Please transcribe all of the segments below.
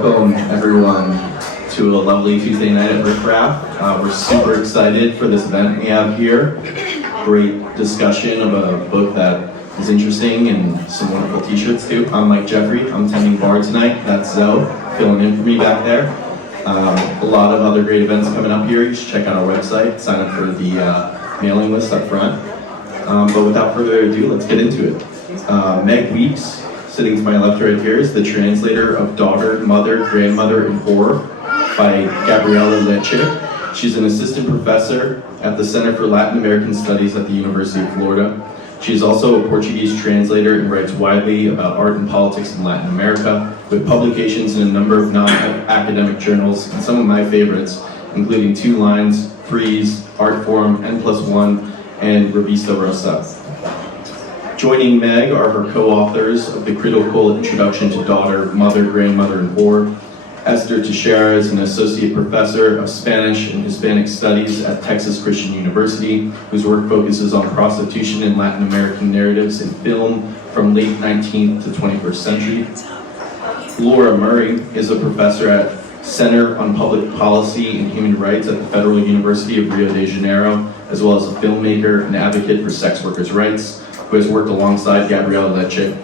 Welcome everyone to a lovely Tuesday night at Riff Raff. We're super excited for this event we have here. Great discussion of a book that is interesting and some wonderful t-shirts too. I'm Mike Jeffrey, I'm tending bar tonight. That's Zoe, filling in for me back there. A lot of other great events coming up here. You should check out our website, sign up for the mailing list up front. But without further ado, let's get into it. Meg Weeks, sitting to my left right here, is the translator of Daughter, Mother, Grandmother, and Whore by Gabriela Leite. She's an assistant professor at the Center for Latin American Studies at the University of Florida. She is also a Portuguese translator and writes widely about art and politics in Latin America, with publications in a number of non-academic journals, and some of my favorites, including Two Lines, Freeze, Art Forum, N+1, and Revista Rosa. Joining Meg are her co-authors of the critical introduction to Daughter, Mother, Grandmother, and Whore. Esther Teixeira is an associate professor of Spanish and Hispanic studies at Texas Christian University, whose work focuses on prostitution in Latin American narratives in film from late 19th to 21st century. Laura Murray is a professor at Center on Public Policy and Human Rights at the Federal University of Rio de Janeiro, as well as a filmmaker and advocate for sex workers' rights, who has worked alongside Gabriela Leite.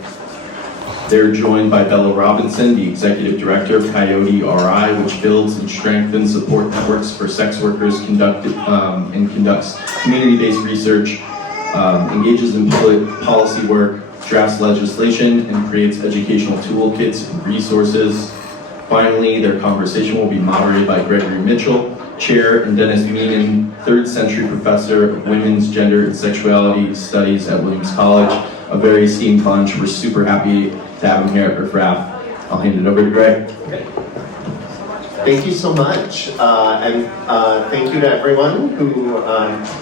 They're joined by Bella Robinson, the executive director of Coyote RI, which builds and strengthens support networks for sex workers, conducts community-based research, engages in public policy work, drafts legislation, and creates educational toolkits and resources. Finally, their conversation will be moderated by Gregory Mitchell, Chair, and Dennis Meenan, third century professor of women's gender and sexuality studies at Williams College. A very esteemed bunch. We're super happy to have him here at Riff Raff. I'll hand it over to Greg. Okay. Thank you so much, and thank you to everyone who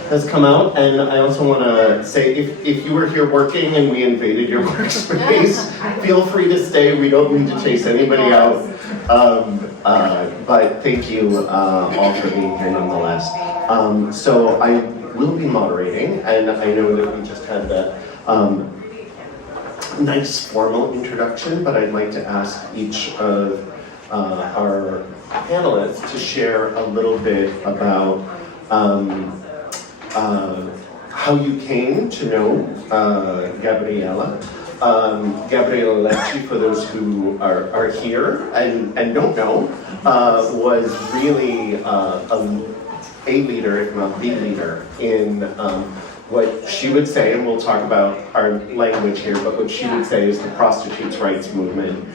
has come out. And I also want to say, if you were here working and we invaded your workspace, feel free to stay. We don't need to chase anybody out. But thank you all for being here nonetheless. So I will be moderating, and I know that we just had that nice formal introduction, but I'd like to ask each of our panelists to share a little bit about how you came to know Gabriela. Gabriela Leite, for those who are here and don't know, was really a leader, if not the leader, in what she would say, and we'll talk about our language here, but what she would say is the prostitutes' rights movement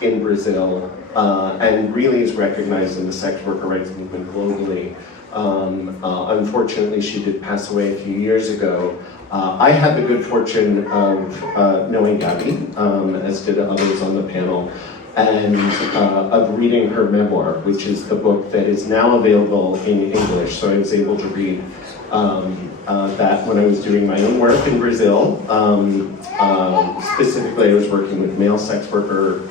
in Brazil, and really is recognized in the sex worker rights movement globally. Unfortunately, she did pass away a few years ago. I had the good fortune of knowing Gabby, as did others on the panel, and of reading her memoir, which is the book that is now available in English. So I was able to read that when I was doing my own work in Brazil. Specifically, I was working with male sex worker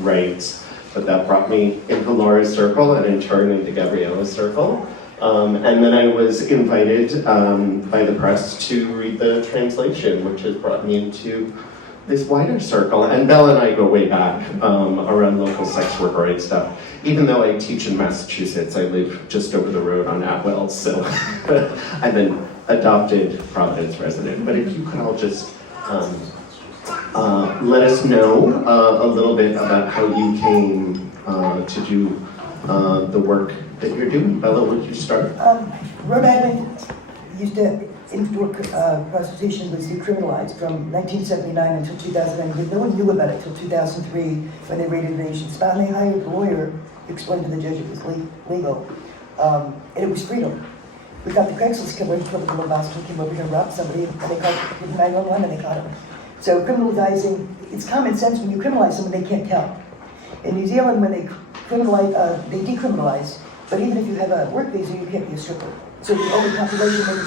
rights, but that brought me into Laura's circle and in turn into Gabriela's circle. And then I was invited by the press to read the translation, which has brought me into this wider circle. And Bella and I go way back around local sex worker rights stuff. Even though I teach in Massachusetts, I live just over the road on Atwell, so I'm an adopted Providence resident. But if you could all just let us know a little bit about how you came to do the work that you're doing. Bella, would you start? Rhode Island used to, indoor prostitution was decriminalized from 1979 until 2009. No one knew about it until 2003 when they raided the nation. And they hired a lawyer who explained to the judge it was legal. And it was freedom. We got the Craigslist killer who killed a little bastard, came over here and robbed somebody, and they called 911 and they caught him. So criminalizing, it's common sense when you criminalize someone, they can't tell. In New Zealand, when they they decriminalize, but even if you have a work visa, you can't be a stripper. So the overpopulation may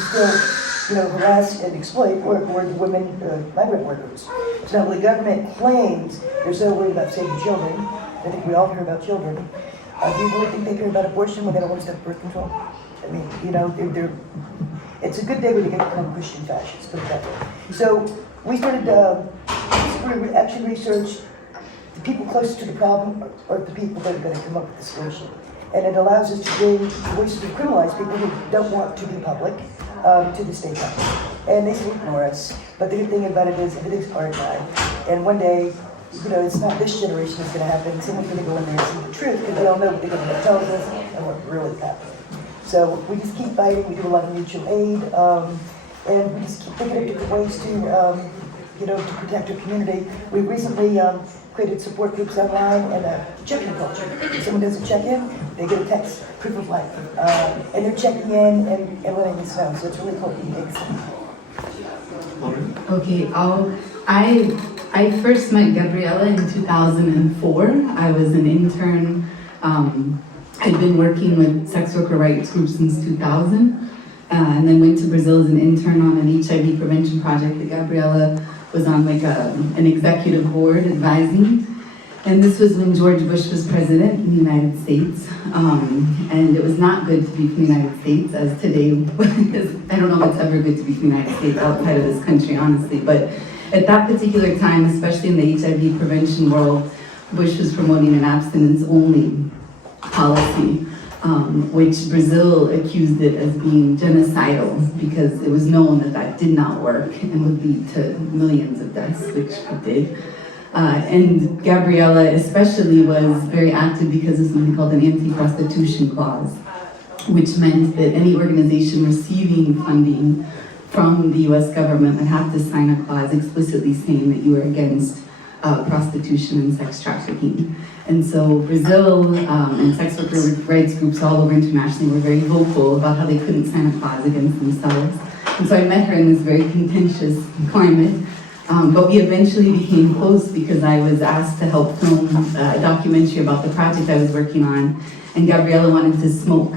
still, harass and exploit women, migrant workers. So now the government claims they're so worried about saving children. I think we all care about children. Do you really think they care about abortion when they don't want to stop birth control? I mean, it's a good day when you get to become Christian fascists, put it that way. So we started, we actually researched the people closest to the problem are the people that are going to come up with the solution. And it allows us to bring the voices of criminalized people who don't want to be public to the state level. And they still ignore us. But the good thing about it is everything's archived. And one day, it's not this generation that's going to happen. Someone's going to go in there and see the truth because they don't know what the government tells us and what really happened. So we just keep fighting. We do a lot of mutual aid. And we just keep thinking of different ways to protect our community. We recently created support groups online and a check-in culture. If someone doesn't check in, they get a text, proof of life. And they're checking in and letting us know. So it's really cool. Okay, I first met Gabriela in 2004. I was an intern. I'd been working with sex worker rights groups since 2000, and then went to Brazil as an intern on an HIV prevention project that Gabriela was on, like an executive board advising. And this was when George Bush was president in the United States. And it was not good to be from the United States, as today, I don't know if it's ever good to be from the United States outside of this country, honestly. But at that particular time, especially in the HIV prevention world, Bush was promoting an abstinence-only policy, which Brazil accused it as being genocidal because it was known that that did not work and would lead to millions of deaths, which it did. And Gabriela especially was very active because of something called an anti-prostitution clause, which meant that any organization receiving funding from the US government would have to sign a clause explicitly saying that you were against prostitution and sex trafficking. And so Brazil and sex worker rights groups all over internationally were very vocal about how they couldn't sign a clause against themselves. And so I met her in this very contentious climate. But we eventually became close because I was asked to help film a documentary about the project I was working on, and Gabriela wanted to smoke.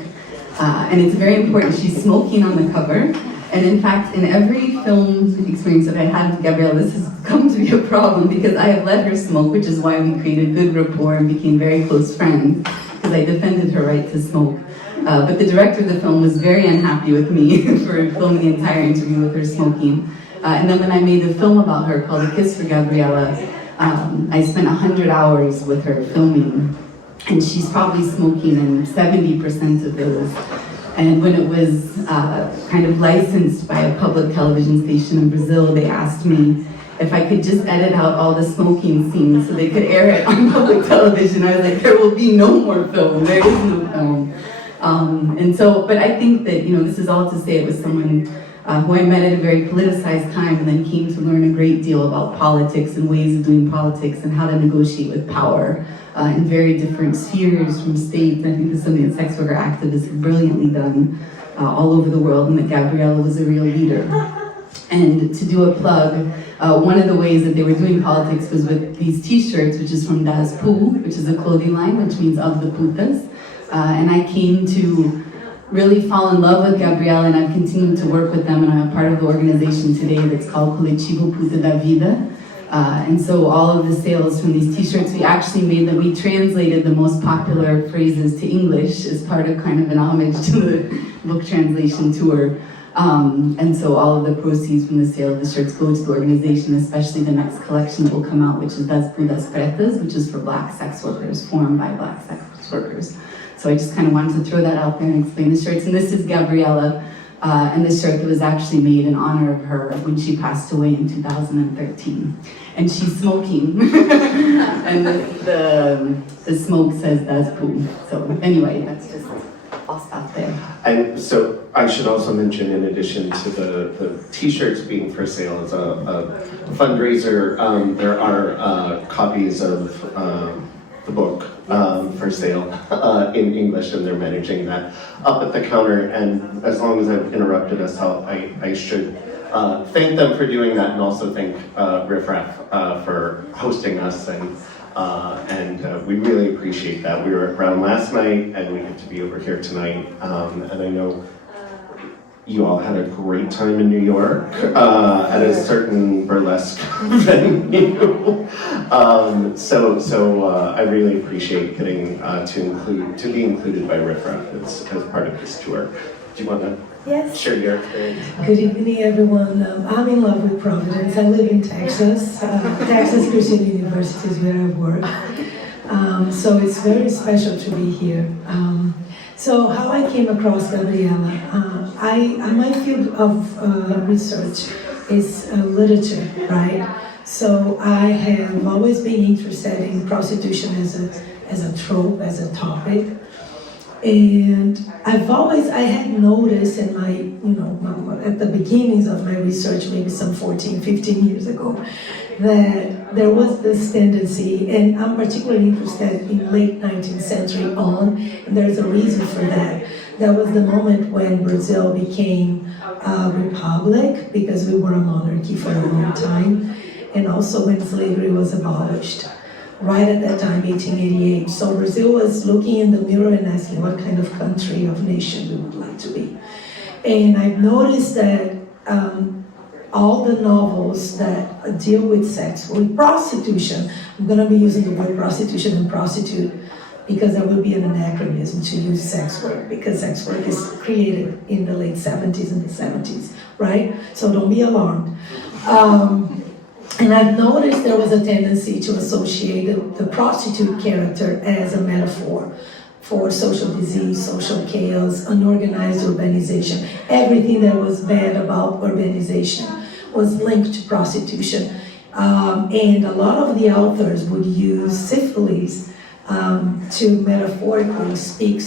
And it's very important, she's smoking on the cover. And in fact, in every film experience that I had with Gabriela, this has come to be a problem because I have let her smoke, which is why we created good rapport and became very close friends, because I defended her right to smoke. But the director of the film was very unhappy with me for filming the entire interview with her smoking. And then when I made a film about her called A Kiss for Gabriela, I spent 100 hours with her filming, and she's probably smoking in 70% of those. And when it was kind of licensed by a public television station in Brazil, they asked me if I could just edit out all the smoking scenes so they could air it on public television. I was like, there will be no more film, there is no film. But I think that, this is all to say it was someone who I met at a very politicized time and then came to learn a great deal about politics and ways of doing politics and how to negotiate with power in very different spheres from states. And I think this is something that sex worker activists have brilliantly done all over the world, and that Gabriela was a real leader. And to do a plug, one of the ways that they were doing politics was with these t-shirts, which is from Das Pu, which is a clothing line, which means of the putas. And I came to really fall in love with Gabriela, and I've continued to work with them, and I'm a part of the organization today that's called Coletivo Puta da Vida. And so all of the sales from these t-shirts, we actually made them, we translated the most popular phrases to English as part of kind of an homage to the book translation tour. And so all of the proceeds from the sale of the shirts go to the organization, especially the next collection that will come out, which is Das Putas Pretas, which is for Black sex workers, formed by Black sex workers. So I just kind of wanted to throw that out there and explain the shirts. And this is Gabriela, and this shirt that was actually made in honor of her when she passed away in 2013. And she's smoking. And the smoke says Das Pu. So anyway, that's just, I'll stop there. And so I should also mention, in addition to the t-shirts being for sale as a fundraiser, there are copies of the book for sale in English, and they're managing that up at the counter. And as long as I've interrupted us, I should thank them for doing that, and also thank Riff Raff for hosting us, and we really appreciate that. We were around last night, and we get to be over here tonight, and I know you all had a great time in New York at a certain burlesque venue. So I really appreciate getting to be included by Riff Raff as part of this tour. Do you want to Yes. share your experience. Good evening, everyone. I'm in love with Providence. I live in Texas. Texas Christian University is where I work. So it's very special to be here. So how I came across Gabriela, my field of research is literature, right? So I have always been interested in prostitution as a trope, as a topic. And I had noticed in at the beginnings of my research, maybe some 14, 15 years ago, that there was this tendency, and I'm particularly interested in late 19th century on, and there's a reason for that. That was the moment when Brazil became a republic, because we were a monarchy for a long time, and also when slavery was abolished. Right at that time, 1888. So Brazil was looking in the mirror and asking what kind of country, of nation we would like to be. And I've noticed that all the novels that deal with sex, with prostitution, I'm gonna be using the word prostitution and prostitute because that would be an anachronism to use sex work, because sex work is created in the late 70s and the 70s, right? So don't be alarmed. And I've noticed there was a tendency to associate the prostitute character as a metaphor for social disease, social chaos, unorganized urbanization. Everything that was bad about urbanization was linked to prostitution. And a lot of the authors would use syphilis to metaphorically speak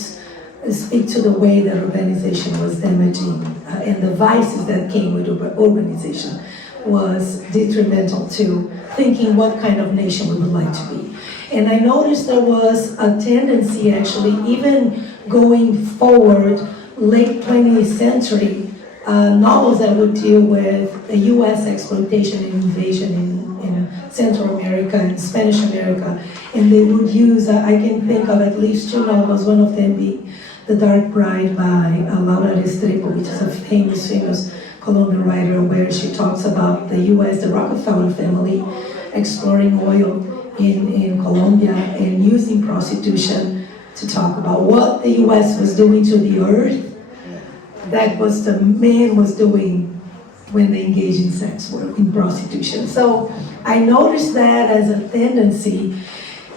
to the way that urbanization was damaging and the vices that came with urbanization was detrimental to thinking what kind of nation we would like to be. And I noticed there was a tendency, actually, even going forward, late 20th century, novels that would deal with the US exploitation and invasion in Central America and Spanish America. And they would use, I can think of at least two novels, one of them being The Dark Bride by Laura Restrepo, which is a famous Colombian writer, where she talks about the US, the Rockefeller family, exploring oil in Colombia and using prostitution to talk about what the US was doing to the earth. That was the man was doing when they engaged in sex work, in prostitution. So I noticed that as a tendency,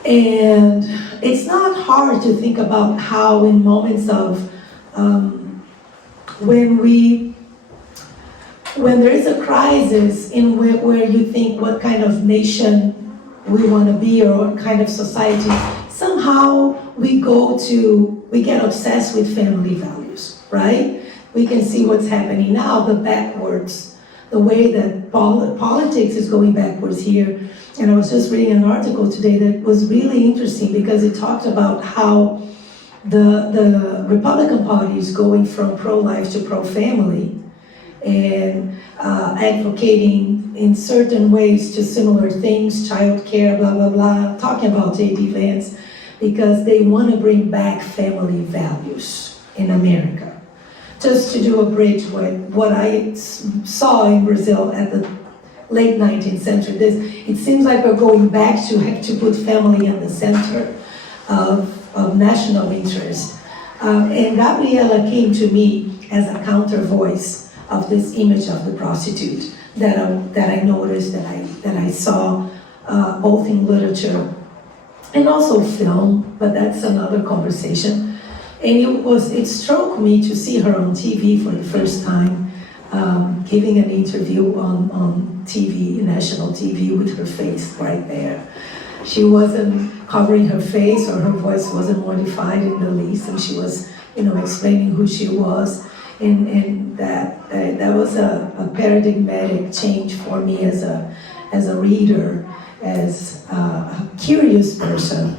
and it's not hard to think about how in moments of when there is a crisis in where you think what kind of nation we want to be or what kind of society, somehow we get obsessed with family values, right? We can see what's happening now, the way that politics is going backwards here. And I was just reading an article today that was really interesting because it talked about how the Republican Party is going from pro-life to pro-family, and advocating in certain ways to similar things, child care, blah, blah, blah, talking about J.D. Vance, because they want to bring back family values in America. Just to do a bridge with what I saw in Brazil at the late 19th century. It seems like we're going back to have to put family in the center of national interest. And Gabriela came to me as a counter voice of this image of the prostitute that I noticed, that I saw both in literature and also film, but that's another conversation. And it struck me to see her on TV for the first time, giving an interview on TV, national TV, with her face right there. She wasn't covering her face, or her voice wasn't modified in the least, and she was, explaining who she was. And that was a paradigmatic change for me as a reader, as a curious person.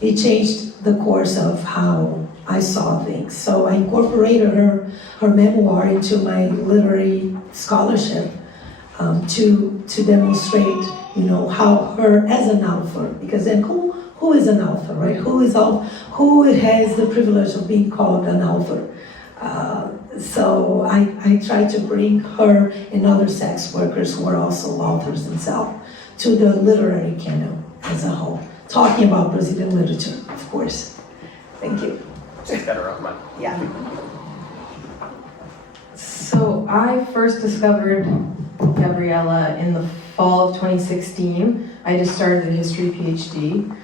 It changed the course of how I saw things. So I incorporated her memoir into my literary scholarship to demonstrate, how her as an author, because then who is an author, right? Who has the privilege of being called an author? So I tried to bring her and other sex workers who are also authors themselves to the literary canon as a whole, talking about Brazilian literature, of course. Thank you. It's better on my. Yeah. I first discovered Gabriela in the fall of 2016. I just started a history PhD,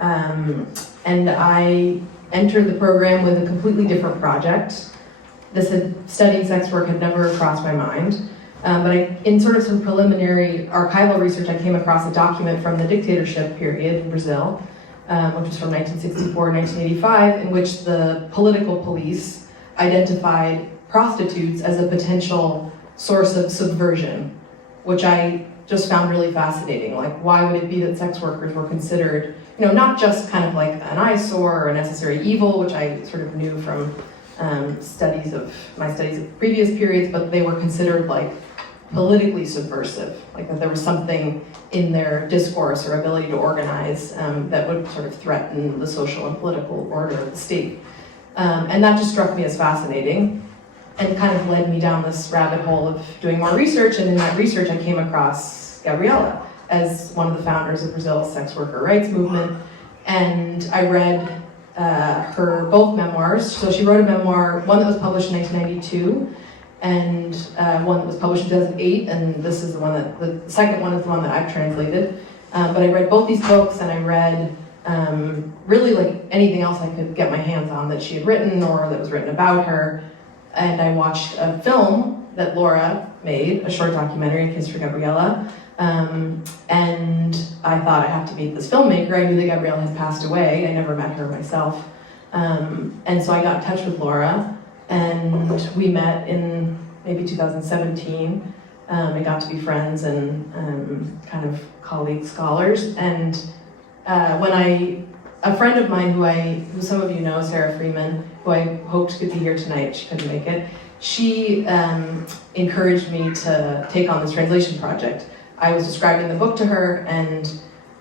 and I entered the program with a completely different project. Studying sex work had never crossed my mind. But in sort of some preliminary archival research, I came across a document from the dictatorship period in Brazil, which was from 1964 1985, in which the political police identified prostitutes as a potential source of subversion, which I just found really fascinating. Like, why would it be that sex workers were considered, not just kind of like an eyesore or a necessary evil, which I sort of knew from my studies of previous periods, but they were considered like politically subversive, like that there was something in their discourse or ability to organize that would sort of threaten the social and political order of the state. And that just struck me as fascinating and kind of led me down this rabbit hole of doing more research. And in that research, I came across Gabriela as one of the founders of Brazil's sex worker rights movement. And I read her both memoirs. So she wrote a memoir, one that was published in 1992, and one that was published in 2008, and this is the second one is the one that I've translated. But I read both these books, and I read really like anything else I could get my hands on that she had written or that was written about her. And I watched a film that Laura made, a short documentary, Kiss for Gabriela. And I thought, I have to meet this filmmaker. I knew that Gabriela had passed away. I never met her myself. And so I got in touch with Laura, and we met in maybe 2017. We got to be friends and kind of colleague scholars. And a friend of mine who some of you know, Sarah Freeman, who I hoped could be here tonight, she couldn't make it, she encouraged me to take on this translation project. I was describing the book to her, and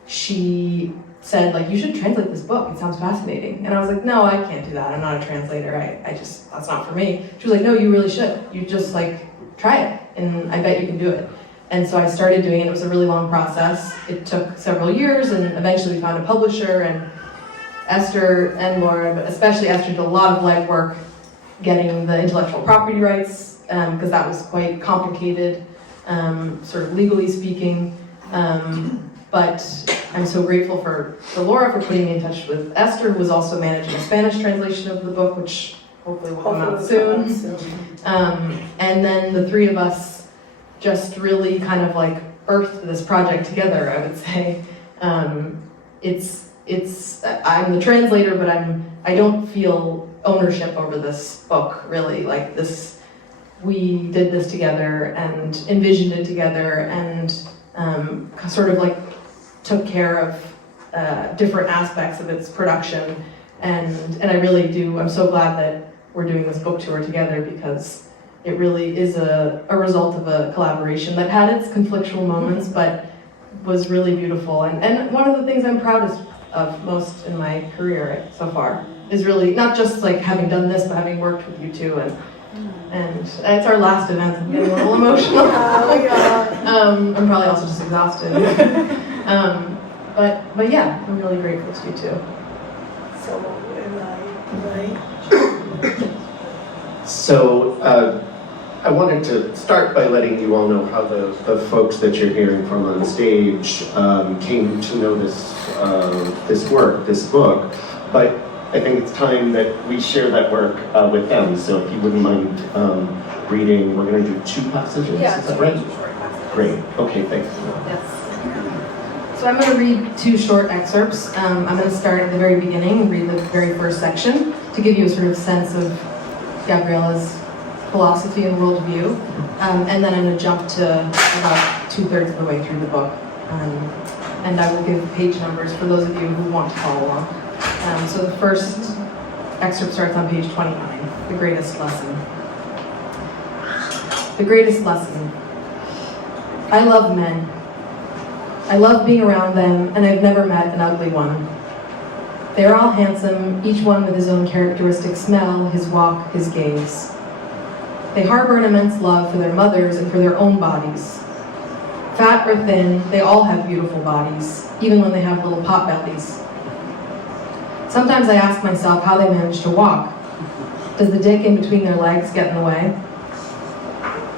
she said, like, you should translate this book, it sounds fascinating. And I was like, no, I can't do that, I'm not a translator, that's not for me. She was like, no, you really should. You just, like, try it, and I bet you can do it. And so I started doing it. It was a really long process. It took several years, and eventually we found a publisher, and Esther and Laura, but especially Esther, did a lot of legwork getting the intellectual property rights, because that was quite complicated, sort of legally speaking. But I'm so grateful for Laura for putting me in touch with Esther, who was also managing a Spanish translation of the book, which hopefully will come out soon. And then the three of us just really kind of like birthed this project together, I would say. I'm the translator, but I don't feel ownership over this book, really. Like this, we did this together and envisioned it together, and sort of like took care of different aspects of its production. And I really do, I'm so glad that we're doing this book tour together, because it really is a result of a collaboration that had its conflictual moments, but was really beautiful. And one of the things I'm proudest of most in my career so far is really not just like having done this, but having worked with you two. And it's our last event, I'm getting a little emotional. I'm probably also just exhausted. But yeah, I'm really grateful to you too. So am I. So I wanted to start by letting you all know how the folks that you're hearing from on stage came to know this work, this book. But I think it's time that we share that work with them. So if you wouldn't mind reading, we're going to do 2 passages. Yeah, is that right? Great. Okay, thanks. Yes. So I'm going to read 2 short excerpts. I'm going to start at the very beginning and read the very first section to give you a sort of sense of Gabriela's philosophy and worldview. And then I'm going to jump to about 2/3 of the way through the book. And I will give page numbers for those of you who want to follow along. So the first excerpt starts on page 29, The Greatest Lesson. The greatest lesson. I love men. I love being around them, and I've never met an ugly one. They are all handsome, each one with his own characteristic smell, his walk, his gaze. They harbor an immense love for their mothers and for their own bodies. Fat or thin, they all have beautiful bodies, even when they have little pot bellies. Sometimes I ask myself how they manage to walk. Does the dick in between their legs get in the way?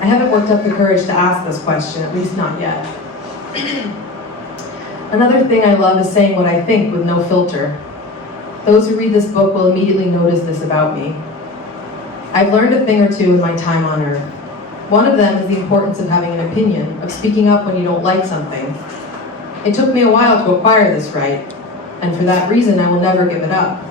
I haven't worked up the courage to ask this question, at least not yet. Another thing I love is saying what I think with no filter. Those who read this book will immediately notice this about me. I've learned a thing or two in my time on Earth. One of them is the importance of having an opinion, of speaking up when you don't like something. It took me a while to acquire this right, and for that reason I will never give it up.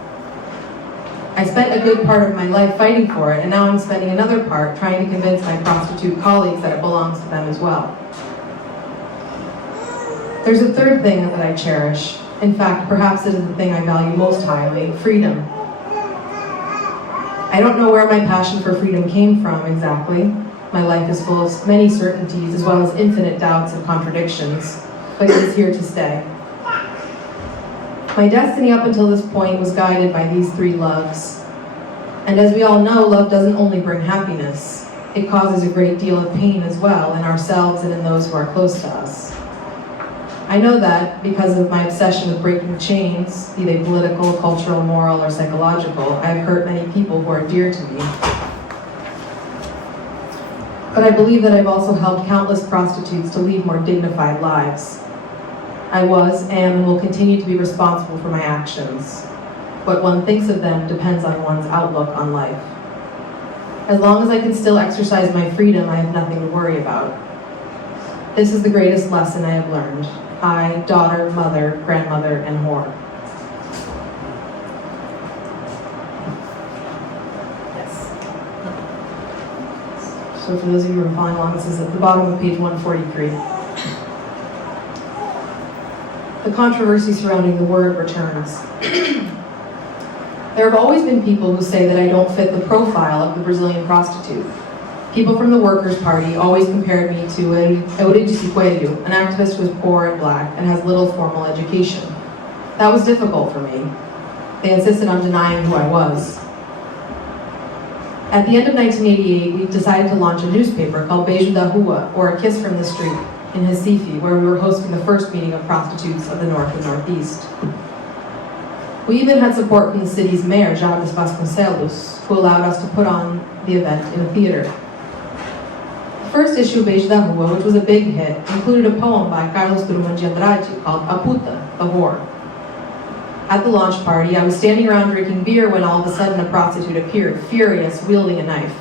I spent a good part of my life fighting for it, and now I'm spending another part trying to convince my prostitute colleagues that it belongs to them as well. There's a third thing that I cherish. In fact, perhaps it is the thing I value most highly, freedom. I don't know where my passion for freedom came from exactly. My life is full of many certainties as well as infinite doubts and contradictions, but it is here to stay. My destiny up until this point was guided by these three loves. And as we all know, love doesn't only bring happiness. It causes a great deal of pain as well in ourselves and in those who are close to us. I know that because of my obsession with breaking chains, be they political, cultural, moral, or psychological, I have hurt many people who are dear to me. But I believe that I've also helped countless prostitutes to lead more dignified lives. I was, am, and will continue to be responsible for my actions. What one thinks of them depends on one's outlook on life. As long as I can still exercise my freedom, I have nothing to worry about. This is the greatest lesson I have learned. I, daughter, mother, grandmother, and whore. Yes. So for those of you who are following along, this is at the bottom of page 143. The controversy surrounding the word returns. There have always been people who say that I don't fit the profile of the Brazilian prostitute. People from the Workers' Party always compared me to Eurídice Coelho, an activist who is poor and black and has little formal education. That was difficult for me. They insisted on denying who I was. At the end of 1988, we decided to launch a newspaper called Beijo da Rua, or A Kiss from the Street, in Recife, where we were hosting the first meeting of prostitutes of the North and Northeast. We even had support from the city's mayor, Jabes Vasconcelos, who allowed us to put on the event in a theater. The first issue of Beijo da Rua, which was a big hit, included a poem by Carlos Drummond de Andrade called A Puta, the Whore. At the launch party, I was standing around drinking beer when all of a sudden a prostitute appeared, furious, wielding a knife.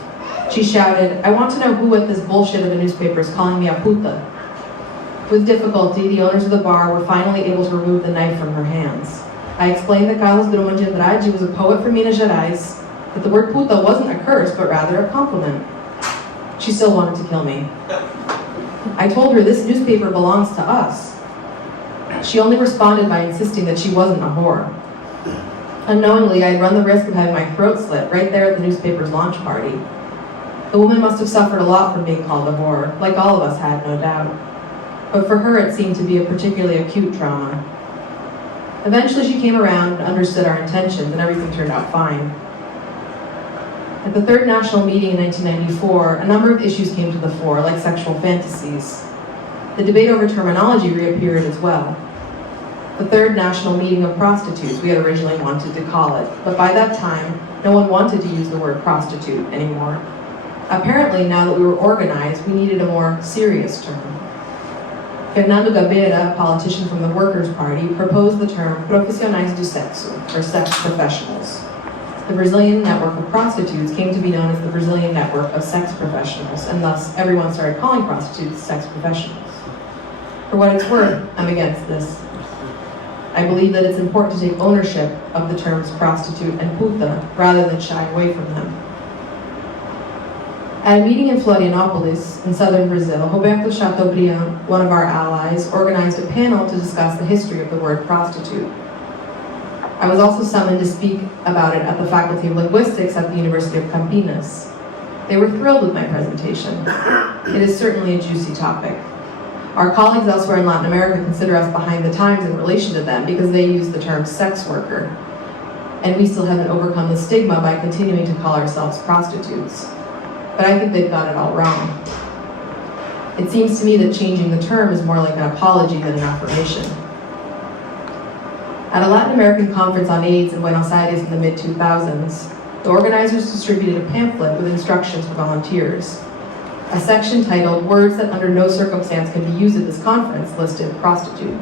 She shouted, "I want to know who at this bullshit of a newspaper is calling me a puta." With difficulty, the owners of the bar were finally able to remove the knife from her hands. I explained that Carlos Drummond de Andrade was a poet from Minas Gerais, that the word puta wasn't a curse, but rather a compliment. She still wanted to kill me. I told her this newspaper belongs to us. She only responded by insisting that she wasn't a whore. Unknowingly, I had run the risk of having my throat slit right there at the newspaper's launch party. The woman must have suffered a lot from being called a whore, like all of us had, no doubt. But for her, it seemed to be a particularly acute trauma. Eventually, she came around and understood our intentions, and everything turned out fine. At the third national meeting in 1994, a number of issues came to the fore, like sexual fantasies. The debate over terminology reappeared as well. The third national meeting of prostitutes, we had originally wanted to call it, but by that time, no one wanted to use the word prostitute anymore. Apparently, now that we were organized, we needed a more serious term. Fernando Gabeira, a politician from the Workers' Party, proposed the term profissionais do sexo, or sex professionals. The Brazilian network of prostitutes came to be known as the Brazilian network of sex professionals, and thus everyone started calling prostitutes sex professionals. For what it's worth, I'm against this. I believe that it's important to take ownership of the terms prostitute and puta, rather than shy away from them. At a meeting in Florianópolis, in southern Brazil, Roberto Chateaubriand, one of our allies, organized a panel to discuss the history of the word prostitute. I was also summoned to speak about it at the Faculty of Linguistics at the University of Campinas. They were thrilled with my presentation. It is certainly a juicy topic. Our colleagues elsewhere in Latin America consider us behind the times in relation to them because they use the term sex worker. And we still haven't overcome the stigma by continuing to call ourselves prostitutes. But I think they've got it all wrong. It seems to me that changing the term is more like an apology than an affirmation. At a Latin American conference on AIDS in Buenos Aires in the mid-2000s, the organizers distributed a pamphlet with instructions for volunteers. A section titled "Words that under no circumstance can be used at this conference" listed prostitute.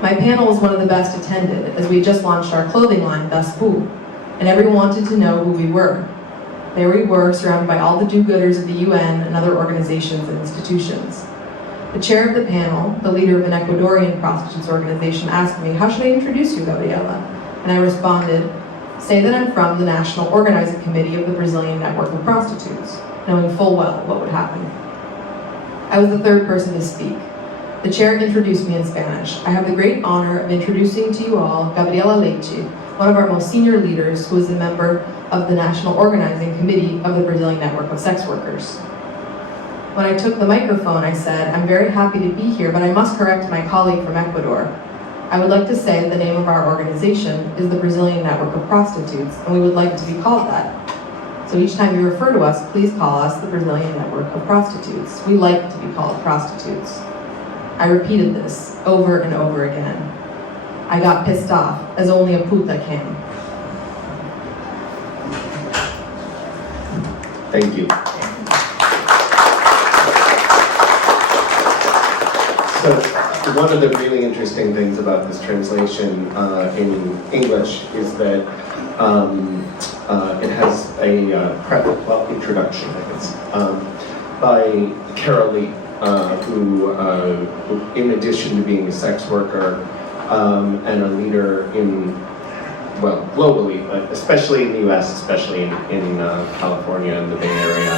My panel was one of the best attended, as we had just launched our clothing line, Thus Who, and everyone wanted to know who we were. There we were, surrounded by all the do-gooders of the UN and other organizations and institutions. The chair of the panel, the leader of an Ecuadorian prostitutes organization, asked me, "How should I introduce you, Gabriela?" And I responded, "Say that I'm from the National Organizing Committee of the Brazilian Network of Prostitutes," knowing full well what would happen. I was the third person to speak. The chair introduced me in Spanish. "I have the great honor of introducing to you all Gabriela Leite, one of our most senior leaders who is a member of the National Organizing Committee of the Brazilian Network of Sex Workers." When I took the microphone, I said, "I'm very happy to be here, but I must correct my colleague from Ecuador. I would like to say that the name of our organization is the Brazilian Network of Prostitutes, and we would like to be called that. So each time you refer to us, please call us the Brazilian Network of Prostitutes. We like to be called prostitutes." I repeated this over and over again. I got pissed off, as only a puta can. Thank you. So one of the really interesting things about this translation in English is that it has a introduction, I guess, by Carol Leigh, who, in addition to being a sex worker and a leader in, well, globally, but especially in the US, especially in California and the Bay Area,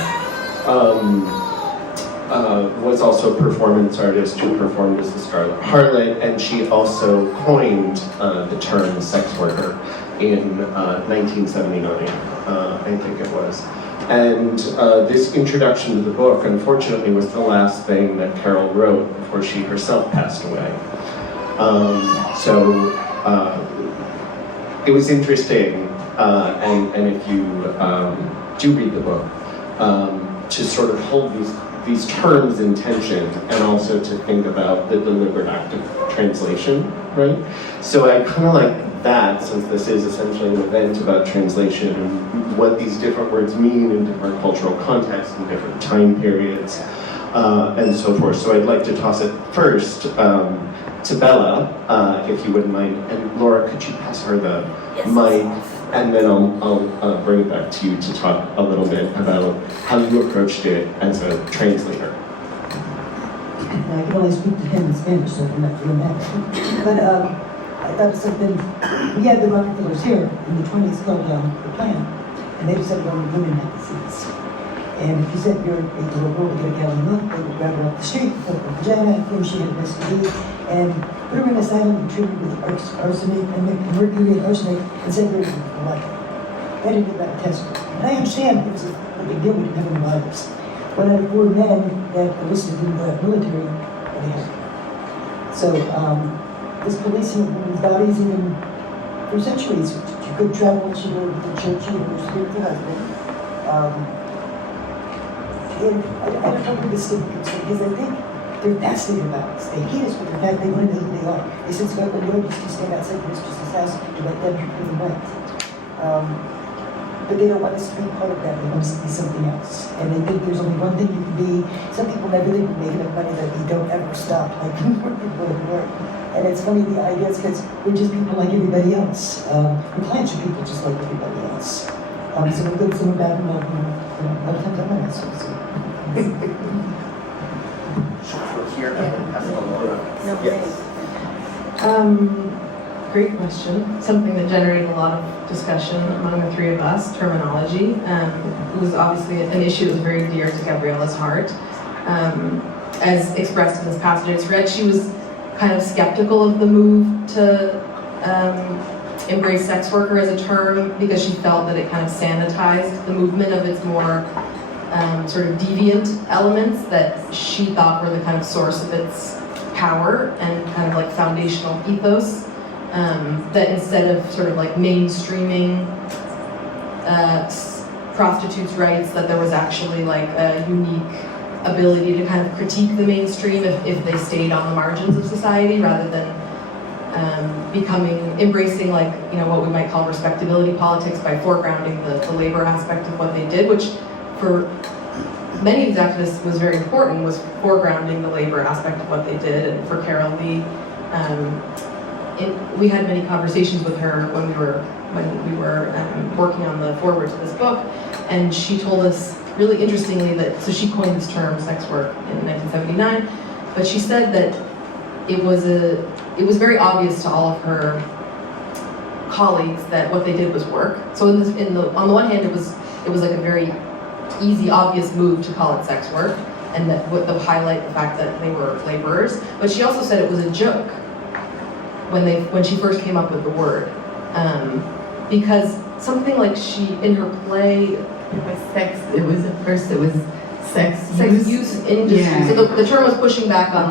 was also a performance artist who performed as the Scarlet Harlot, and she also coined the term sex worker in 1979, I think it was. And this introduction to the book, unfortunately, was the last thing that Carol wrote before she herself passed away. So it was interesting, and if you do read the book, to sort of hold these terms in tension, and also to think about the deliberate act of translation, right? So I kind of like that, since this is essentially an event about translation and what these different words mean in different cultural contexts and different time periods, and so forth. So I'd like to toss it first to Bella, if you wouldn't mind. And Laura, could you pass her the mic? And then I'll bring it back to you to talk a little bit about how you approached it as a translator. I can only speak to him in Spanish, so I'm not doing that. But I thought of something. We had the Rockefellers here in the 20s called the Plan, and they decided only women had disease. And if you said you're a little girl to get a gallon of milk, they would grab her off the street, put her vagina, whom she had an STD, and put her in an asylum and treat her with arsenic and mercury and arsenic and send her to life. They didn't get that test. And I understand it was a big deal, we didn't have any lives. One out of 4 men that enlisted in the military had it. So this policing of women's bodies, even for centuries, she could travel, she would go to the church, she would go to her husband. And I don't know where this thing comes from, because I think they're fascinated about us. They hate us, but in fact, they want to know who they are. They said Scotland Yard used to stand outside the mistress's house to let them pay the rent. But they don't want us to be part of that. They want us to be something else. And they think there's only one thing you can be. Some people never think we make enough money that we don't ever stop, like more people at work. And it's funny, the idea is because we're just people like everybody else. Our clients are people just like everybody else. Some are good, some are bad, and a lot of times I'm an asshole. So. Here, pass it on Laura. Yes. Great question. Something that generated a lot of discussion among the 3 of us, terminology. It was obviously an issue that was very dear to Gabriela's heart. As expressed in this passage I just read, she was kind of skeptical of the move to embrace sex worker as a term because she felt that it kind of sanitized the movement of its more sort of deviant elements that she thought were the kind of source of its power and kind of like foundational ethos. That instead of sort of like mainstreaming prostitutes' rights, that there was actually like a unique ability to kind of critique the mainstream if they stayed on the margins of society rather than embracing like, you know, what we might call respectability politics by foregrounding the labor aspect of what they did, which for many of these activists was very important was foregrounding the labor aspect of what they did. And for Carol Leigh, we had many conversations with her when we were working on the foreword to this book, and she told us really interestingly that, so she coined this term sex work in 1979, but she said that it was very obvious to all of her colleagues that what they did was work. So on the one hand, it was like a very easy, obvious move to call it sex work, and that would highlight the fact that they were laborers. But she also said it was a joke when she first came up with the word, because something like she in her play. It was sex. It was at first. It was sex use industry. Yeah. So the term was pushing back on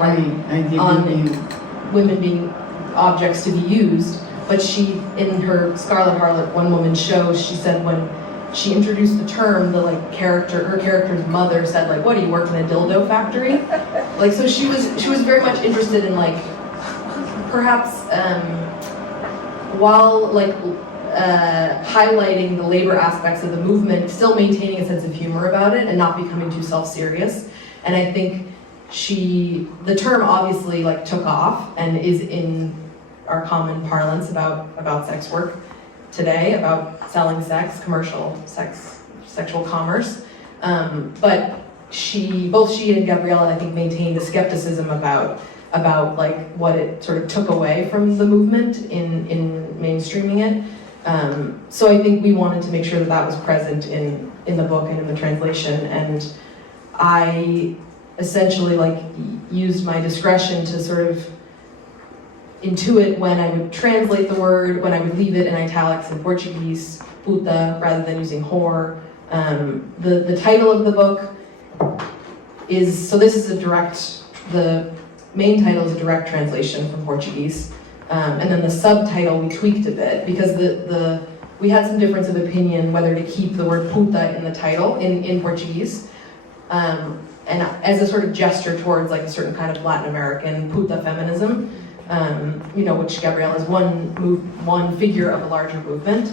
women being objects to be used. But she, in her Scarlet Harlot One Woman show, she said when she introduced the term, her character's mother said like, "What, do you work in a dildo factory?" Like, so she was very much interested in like, perhaps while like highlighting the labor aspects of the movement, still maintaining a sense of humor about it and not becoming too self-serious. And I think the term obviously like took off and is in our common parlance about sex work today, about selling sex, commercial sex, sexual commerce. But both she and Gabriela, I think, maintained a skepticism about like what it sort of took away from the movement in mainstreaming it. So I think we wanted to make sure that was present in the book and in the translation, and I essentially like used my discretion to sort of intuit when I would translate the word, when I would leave it in italics in Portuguese, puta, rather than using whore. The title of the book is, so this is the main title is a direct translation from Portuguese. And then the subtitle we tweaked a bit because we had some difference of opinion whether to keep the word puta in the title in Portuguese, and as a sort of gesture towards like a certain kind of Latin American puta feminism, which Gabriela is one figure of a larger movement.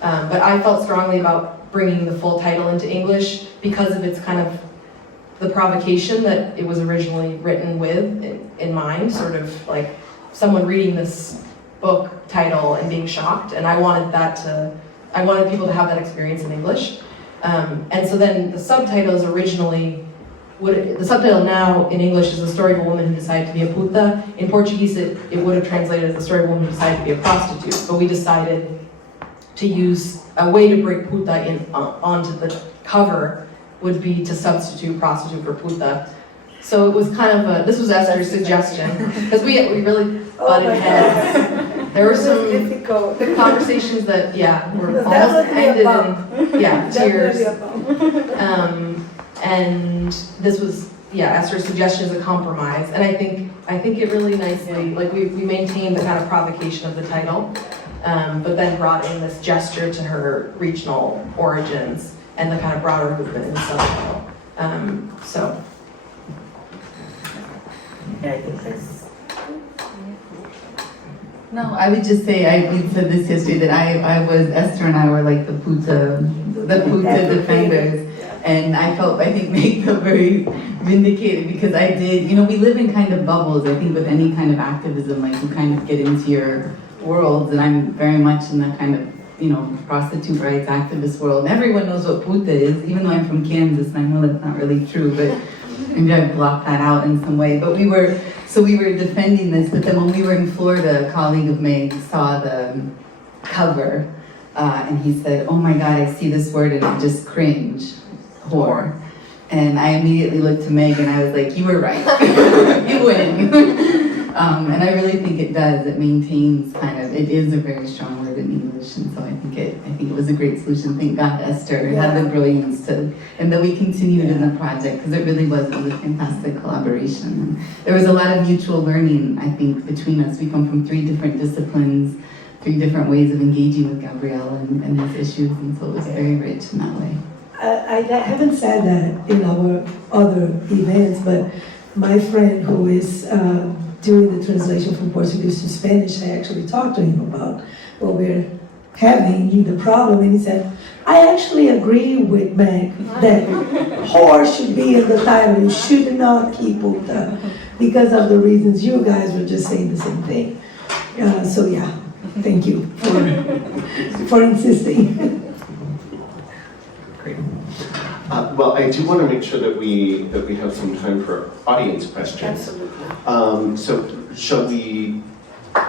But I felt strongly about bringing the full title into English because of its kind of the provocation that it was originally written with in mind, sort of like someone reading this book title and being shocked, and I wanted people to have that experience in English. And so then the subtitles originally, the subtitle now in English is The Story of a Woman Who Decided to Be a Puta. In Portuguese, it would have translated as The Story of a Woman Who Decided to Be a Prostitute, but we decided to use a way to bring puta onto the cover would be to substitute prostitute for puta. So it was kind of this was Esther's suggestion, because we really butted heads. There were some difficult conversations that, were almost ended in, tears. And this was, Esther's suggestion is a compromise. And I think it really nicely, like we maintained the kind of provocation of the title, but then brought in this gesture to her regional origins and the kind of broader movement in the subtitle. I think that's No, I would just say, we said this yesterday, that Esther and I were like the puta defenders. And I think Meg felt very vindicated because I did, we live in kind of bubbles, I think, with any kind of activism, like you kind of get into your worlds, and I'm very much in the kind of, prostitute rights activist world. And everyone knows what puta is, even though I'm from Kansas, and I know that's not really true, but maybe I blocked that out in some way. But we were defending this, but then when we were in Florida, a colleague of Meg saw the cover, and he said, "Oh my God, I see this word and I just cringe, whore." And I immediately looked to Meg and I was like, "You were right, you win." And I really think it does. It maintains it is a very strong word in English, and so I think it was a great solution. Thank God Esther had the brilliance and that we continued in the project, because it really was a fantastic collaboration. And there was a lot of mutual learning, I think, between us. We come from 3 different disciplines, 3 different ways of engaging with Gabriela and his issues, and so it was very rich in that way. I haven't said that in our other events, but my friend who is doing the translation from Portuguese to Spanish, I actually talked to him about what we're having, the problem, and he said, I actually agree with Meg that whore should be in the title. You should not keep puta because of the reasons you guys were just saying the same thing. So yeah, thank you for insisting. Great. Well, I do want to make sure that we have some time for audience questions. Absolutely. So shall we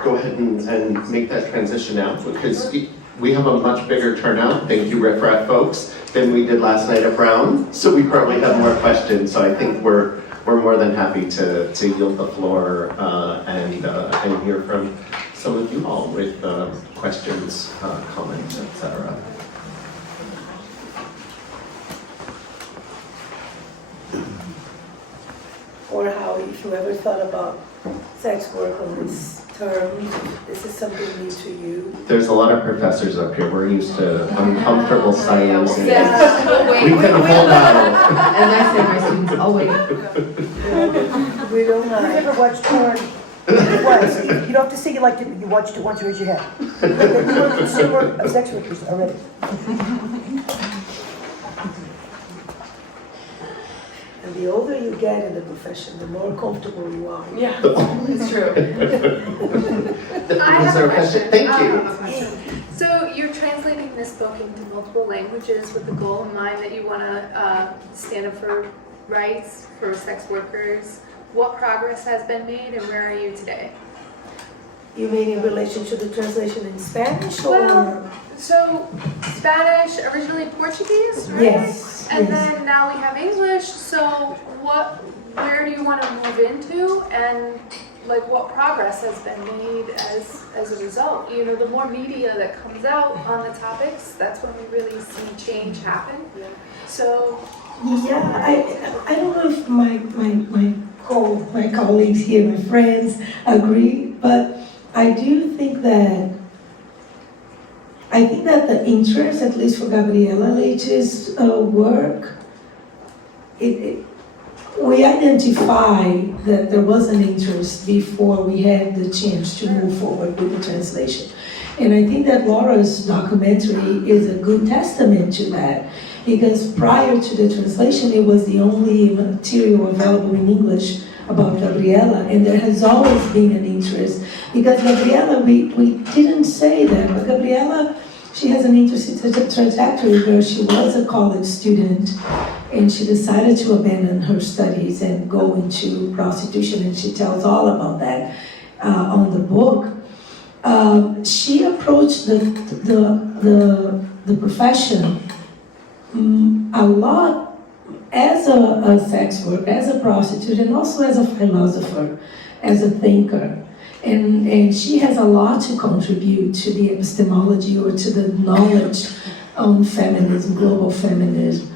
go ahead and make that transition now? Because we have a much bigger turnout, thank you Riff Raff folks, than we did last night at Brown. So we probably have more questions. So I think we're more than happy to yield the floor and hear from some of you all with questions, comments, etc. Or how, if you ever thought about sex work on this term, this is something new to you. There's a lot of professors up here. We're used to uncomfortable science. And Yeah. we can hold out. As I say, my students, I'll wait. We don't You mind. ever watched porn? Once. You don't have to say you liked it, but you watched it once, raise your hand. You were a consumer of sex workers already. And the older you get in the profession, the more comfortable you are. Yeah, it's true. Was there a question? Thank you. So you're translating this book into multiple languages with the goal in mind that you want to stand up for rights for sex workers. What progress has been made and where are you today? You mean in relation to the translation in Spanish or? Well, so Spanish, originally Portuguese, right? Yes, And yes. then now we have English. So where do you want to move into, and like what progress has been made as a result? You know, the more media that comes out on the topics, that's when we really see change happen. So Yeah, I don't know if my colleagues here, my friends, agree, but I do think that the interest, at least for Gabriela Leite's work, we identify that there was an interest before we had the chance to move forward with the translation. And I think that Laura's documentary is a good testament to that, because prior to the translation, it was the only material available in English about Gabriela, and there has always been an interest. Because Gabriela, we didn't say that, but Gabriela, she has an interesting trajectory where she was a college student, and she decided to abandon her studies and go into prostitution, and she tells all about that on the book. She approached the profession a lot as a sex worker, as a prostitute, and also as a philosopher, as a thinker. And she has a lot to contribute to the epistemology or to the knowledge on feminism, global feminism.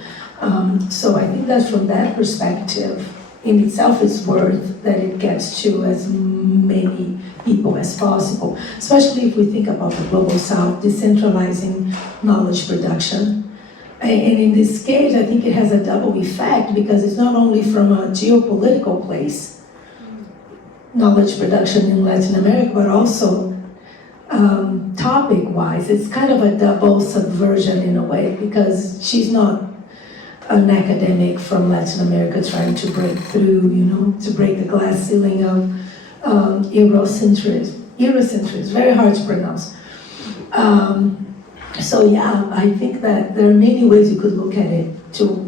So I think that from that perspective, in itself it's worth that it gets to as many people as possible, especially if we think about the global south, decentralizing knowledge production. And in this case, I think it has a double effect, because it's not only from a geopolitical place, knowledge production in Latin America, but also topic-wise, it's kind of a double subversion in a way, because she's not an academic from Latin America trying to break through, to break the glass ceiling of Eurocentrism. Eurocentrism, very hard to pronounce. So yeah, I think that there are many ways you could look at it to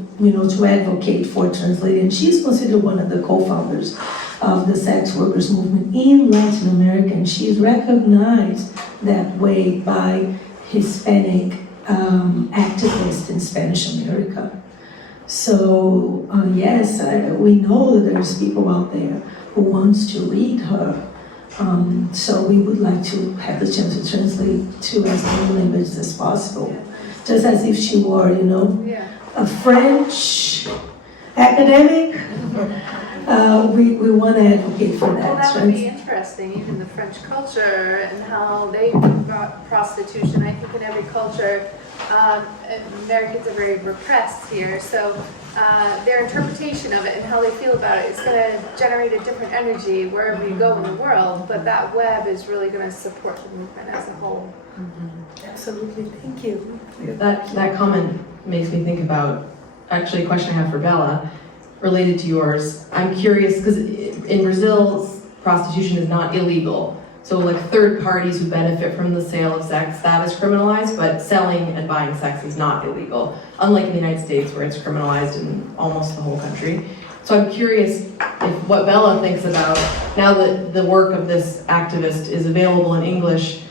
advocate for translating. She's considered one of the co-founders of the sex workers movement in Latin America, and she's recognized that way by Hispanic activists in Spanish America. So yes, we know that there's people out there who wants to read her. So we would like to have the chance to translate to as many languages as possible, just as if she were, a French academic. We want to advocate for that. Well, that would be interesting, even the French culture and how they brought prostitution. I think in every culture, Americans are very repressed here, so their interpretation of it and how they feel about it is going to generate a different energy wherever you go in the world, but that web is really going to support the movement as a whole. Absolutely, thank you. That comment makes me think about, actually, a question I have for Bella, related to yours. I'm curious, because in Brazil, prostitution is not illegal. So like third parties who benefit from the sale of sex, that is criminalized, but selling and buying sex is not illegal, unlike in the United States where it's criminalized in almost the whole country. So I'm curious if what Bella thinks about, now that the work of this activist is available in English,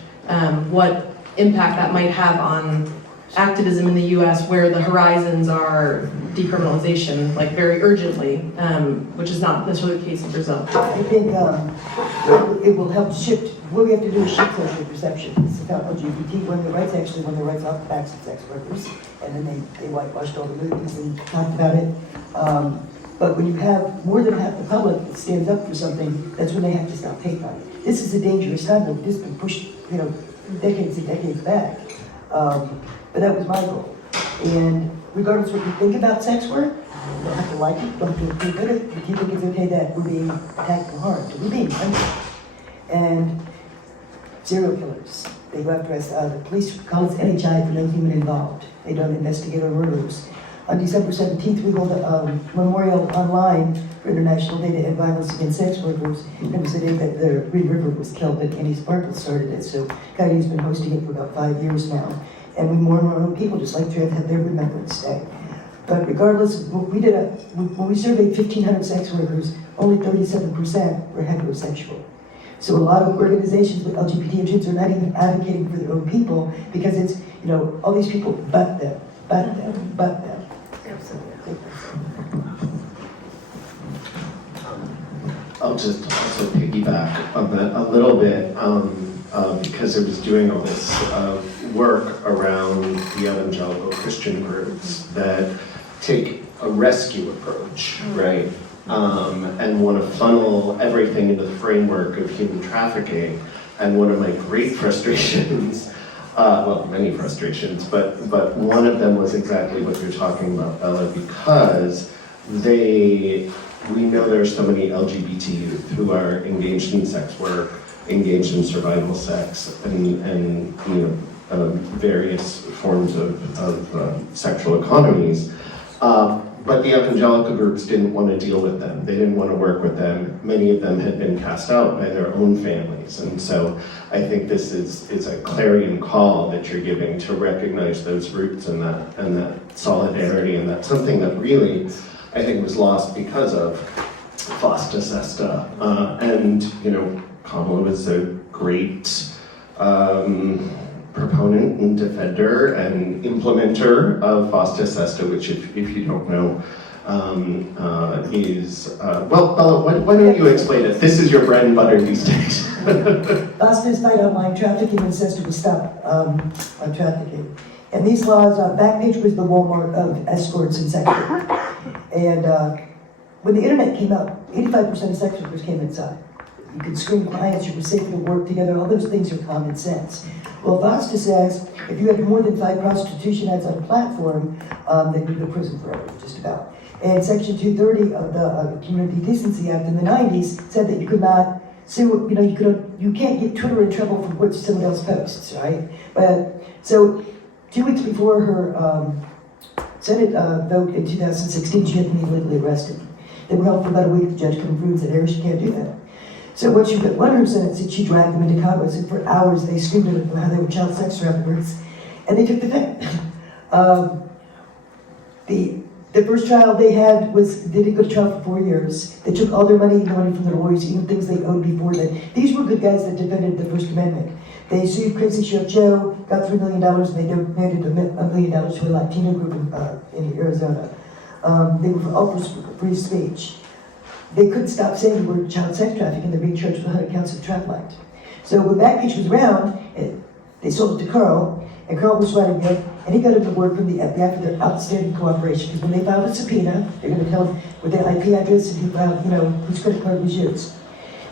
what impact that might have on activism in the US where the horizons are decriminalization, like very urgently, which is not necessarily the case in Brazil. I think it will help shift, what we have to do is shift social perceptions about LGBT, women's rights, actually women's rights off the backs of sex workers, and then they whitewashed all the movies and talked about it. But when you have more than half the public that stands up for something, that's when they have to stop hate crime. This is a dangerous time, though. This has been pushed, decades and decades back. But that was my goal. And regardless of what you think about sex work, you don't have to like it, you don't have to approve of it, but you think it's okay that we're being attacked and harmed. We're being punished. And serial killers, they go after us. The police call us NHI for no human involved. They don't investigate our murders. On December 17th, we hold a memorial online for International Day to End Violence Against Sex Workers. It was the day that the Green River was killed, but Annie Sparkle started it. So Coyote's been hosting it for about 5 years now. And we mourn our own people, just like Trans had their Remembrance Day. But regardless, when we surveyed 1,500 sex workers, only 37% were heterosexual. So a lot of organizations with LGBT agents are not even advocating for their own people because it's, all these people but them, but them, but them. Absolutely. I'll just also piggyback on that a little bit because I was doing all this work around the evangelical Christian groups that take a rescue approach, right? And want to funnel everything into the framework of human trafficking. And one of my great frustrations, well, many frustrations, but one of them was exactly what you're talking about, Bella, because we know there are so many LGBT youth who are engaged in sex work, engaged in survival sex, and various forms of sexual economies. But the evangelical groups didn't want to deal with them. They didn't want to work with them. Many of them had been cast out by their own families. And so I think this is a clarion call that you're giving to recognize those roots and that solidarity, and that's something that really, I think, was lost because of Fosta Sesta. Kamala was a great proponent and defender and implementer of Fosta Sesta, which, if you don't know, is, well, Bella, why don't you explain it? This is your bread and butter these days. Fosta's fight online trafficking and says to stop on trafficking. And these laws, Backpage was the Walmart of escorts and sex work. And when the internet came out, 85% of sex workers came inside. You could screen clients, you were safer to work together, all those things are common sense. Well, Fosta says if you have more than 5 prostitution ads on a platform, then you go to prison forever, just about. And Section 230 of the Community Decency Act in the 90s said that you could not sue, you can't get Twitter in trouble for what someone else posts, right? But so 2 weeks before her Senate vote in 2016, she had been illegally arrested. They were held for about a week. The judge confirmed that she can't do that. So what she won her sentence, she dragged them into Congress, and for hours they screamed at them how they were child sex traffickers, and they took the fifth. The first trial they had they didn't go to trial for 4 years. They took all their money from their lawyers, even things they owed before that. These were good guys that defended the First Amendment. They sued Crazy Chef Joe, got $3 million, and they donated $1 million to a Latino group in Arizona. They were all for free speech. They couldn't stop saying the word child sex trafficking. They're being charged with 100 counts of traffic light. So when Backpage was around, they sold it to Carl, and Carl was writing it, and he got an award from the FBI for their outstanding cooperation. Because when they filed a subpoena, they're going to tell them with their IP address and whose credit card was used.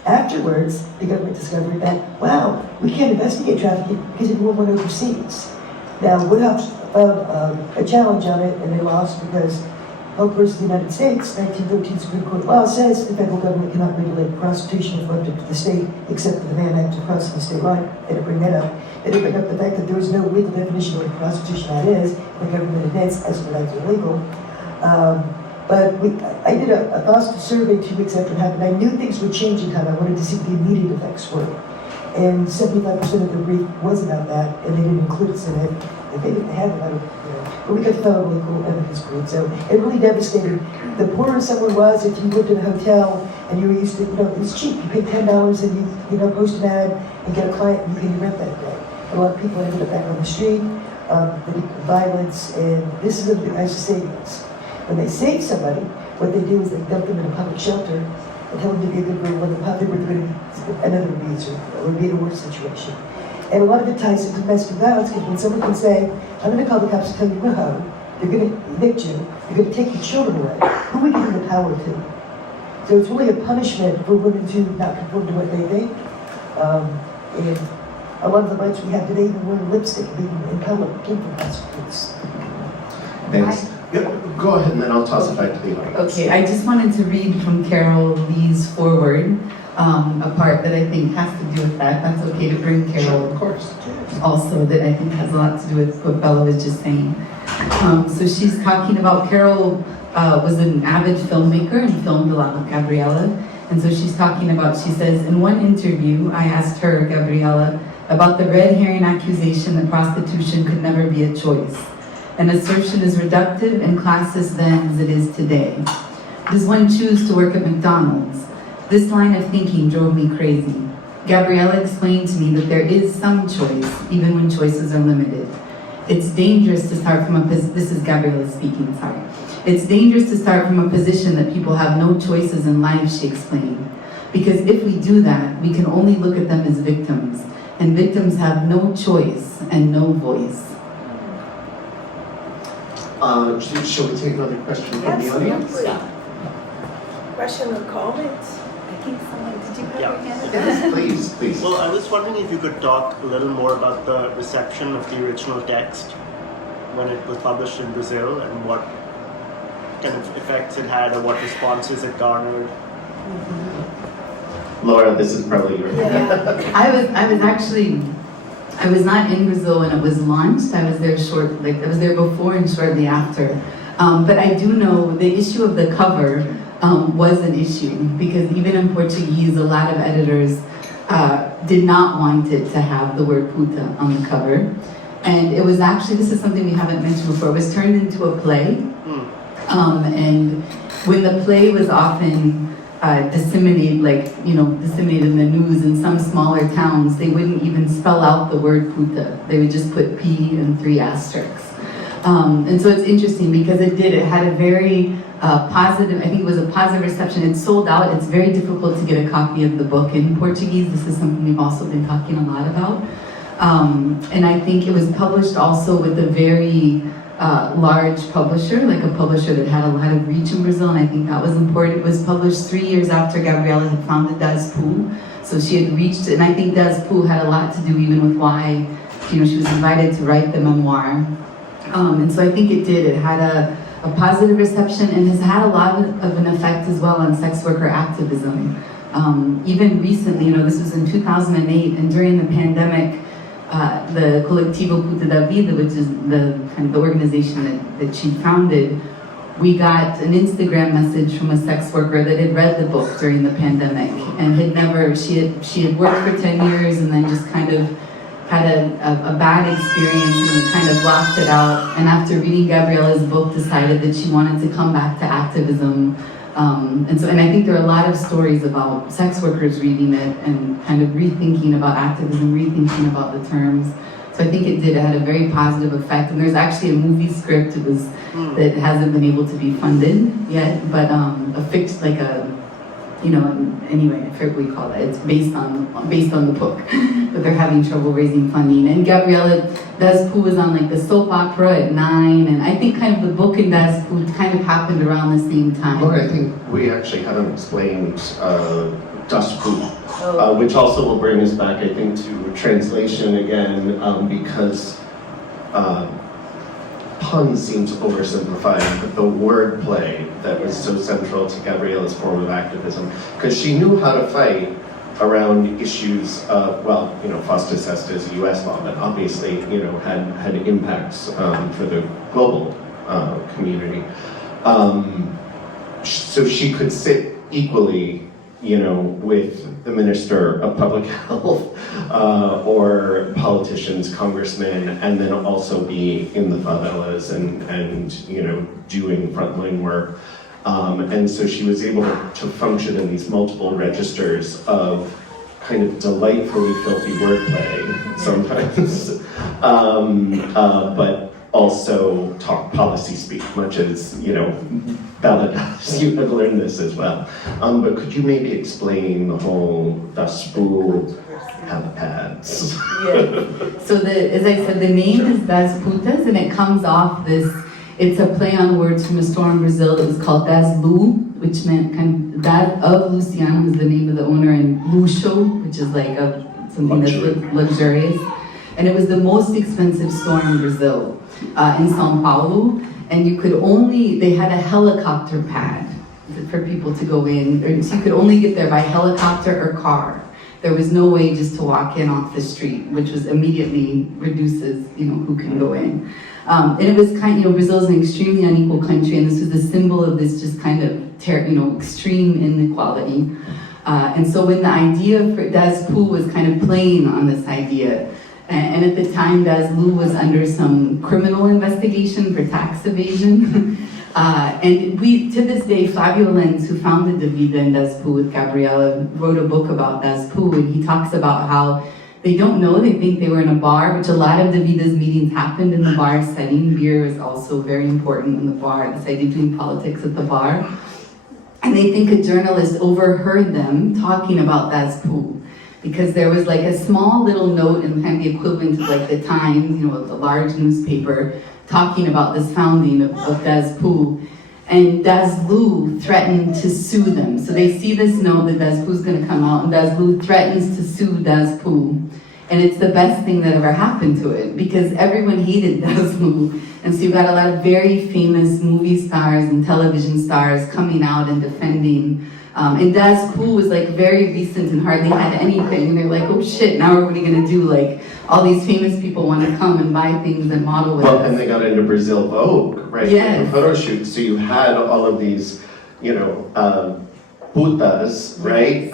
Afterwards, the government discovered that, wow, we can't investigate trafficking because everyone went overseas. Now, Woodhouse filed a challenge on it, and they lost because Health versus the United States, 1913 Supreme Court law says the federal government cannot regulate prostitution if left up to the state, except for the Mann Act of crossing the state line. They didn't bring that up. They didn't bring up the fact that there is no legal definition of what prostitution that is. The government admits as if that's illegal. I did a Boston survey 2 weeks after it happened. I knew things were changing, how I wanted to see what the immediate effects were. And 75% of the brief was about that, and they didn't include us in it. If they didn't have it, I don't, but we got federally cool evidence for it. So it really devastated. The poorer someone was, if you lived in a hotel and you were used to, it was cheap. You paid $10 and you post an ad and get a client and you can rent that day. A lot of people ended up back on the street, the violence, and this is the guys savings. When they save somebody, what they do is they dump them in a public shelter and tell them to be a good girl when they were doing another abuser or be in a worse situation. And a lot of it ties into domestic violence because when someone can say, I'm going to call the cops and tell you no, they're going to evict you, they're going to take your children away, who are we giving the power to? So it's really a punishment for women to not conform to what they think. And a lot of the rights we have today, even wearing lipstick, being in public, came from prostitutes. Thanks. Yeah, go ahead, and then I'll toss it back to the audience. Okay, I just wanted to read from Carol Leigh's foreword, a part that I think has to do with that. That's okay to bring Carol. Sure, of course. Also, that I think has a lot to do with what Bella was just saying. So she's talking about Carol was an avid filmmaker and filmed a lot with Gabriela. And so she's talking about, she says, in one interview, I asked her, Gabriela, about the red herring accusation that prostitution could never be a choice. An assertion as reductive and classist then as it is today. Does one choose to work at McDonald's? This line of thinking drove me crazy. Gabriela explained to me that there is some choice, even when choices are limited. It's dangerous to start from a position, this is Gabriela speaking, sorry. It's dangerous to start from a position that people have no choices in life, she explained. Because if we do that, we can only look at them as victims. And victims have no choice and no voice. Shall we take another question from the audience? Absolutely. Question or comments? I think someone, did you have Yeah. your hand up? Yes, please. Well, I was wondering if you could talk a little more about the reception of the original text when it was published in Brazil and what kind of effects it had or what responses it garnered. Laura, this is probably your. Yeah. I was not in Brazil when it was launched. I was there I was there before and shortly after. But I do know the issue of the cover was an issue because even in Portuguese, a lot of editors did not want it to have the word puta on the cover. And it was actually, this is something we haven't mentioned before, it was turned into a play. And when the play was often disseminated in the news in some smaller towns, they wouldn't even spell out the word puta. They would just put P and 3 asterisks. And so it's interesting because it had a very positive, I think it was a positive reception. It sold out. It's very difficult to get a copy of the book in Portuguese. This is something we've also been talking a lot about. And I think it was published also with a very large publisher, like a publisher that had a lot of reach in Brazil, and I think that was important. It was published 3 years after Gabriela had founded Das Poo, so she had reached, and I think Das Poo had a lot to do even with why, she was invited to write the memoir. And so I think it did. It had a positive reception and has had a lot of an effect as well on sex worker activism. Even recently, this was in 2008, and during the pandemic, the Colectivo Puta da Vida, which is the organization that she founded, we got an Instagram message from a sex worker that had read the book during the pandemic and she had worked for 10 years and then just kind of had a bad experience and kind of blocked it out. And after reading Gabriela's book, decided that she wanted to come back to activism. And I think there are a lot of stories about sex workers reading it and kind of rethinking about activism, rethinking about the terms. So I think it had a very positive effect. And there's actually a movie script that hasn't been able to be funded yet, but anyway, I forget what you call that. It's based on the book, but they're having trouble raising funding. And Gabriela Das Poo was on the soap opera at 9, and I think kind of the book in Das Poo kind of happened around the same time. Laura, I think we actually haven't explained Das Poo, which also will bring us back, I think, to translation again, because pun seems oversimplified, but the wordplay that was so central to Gabriela's form of activism, because she knew how to fight around issues of, well, Foster Sesta is a US law, but obviously, had impacts for the global community. So she could sit equally, with the Minister of Public Health or politicians, congressmen, and then also be in the favelas and doing frontline work. And so she was able to function in these multiple registers of kind of delightfully filthy wordplay sometimes, but also talk policy speak, much as, Bella does. You have learned this as well. But could you maybe explain the whole Das Bull helipads? Yeah. So as I said, the name is Das Putas, and it comes off this. It's a play on words from a store in Brazil that was called Das Lu, which meant that of Luciano was the name of the owner, and luxo, which is like something that's luxurious. And it was the most expensive store in Brazil, in São Paulo. And they had a helicopter pad for people to go in, so you could only get there by helicopter or car. There was no way just to walk in off the street, which was immediately reduces, who can go in. And it was Brazil is an extremely unequal country, and this was a symbol of this just kind of, extreme inequality. And so when the idea for Das Pu was kind of playing on this idea, and at the time, Das Lu was under some criminal investigation for tax evasion. And to this day, Flavio Lenz, who founded the Vida in Das Pu with Gabriela, wrote a book about Das Pu, and he talks about how they don't know, they think they were in a bar, which a lot of the Vida's meetings happened in the bar setting. Beer is also very important in the bar, this idea of doing politics at the bar. And they think a journalist overheard them talking about Das Pu, because there was like a small little note in kind of the equivalent of like the Times, a large newspaper, talking about this founding of Das Pu. And Das Lu threatened to sue them. So they see this note that Das Pu's going to come out, and Das Lu threatens to sue Das Pu. And it's the best thing that ever happened to it, because everyone hated Das Lu. And so you've got a lot of very famous movie stars and television stars coming out and defending. And Das Pu was like very recent and hardly had anything. And they're like, oh shit, now what are we going to do? Like, all these famous people want to come and buy things and model with us. And they got into Brazil Vogue, right? Yes. For photo shoots. So you had all of these, putas, right?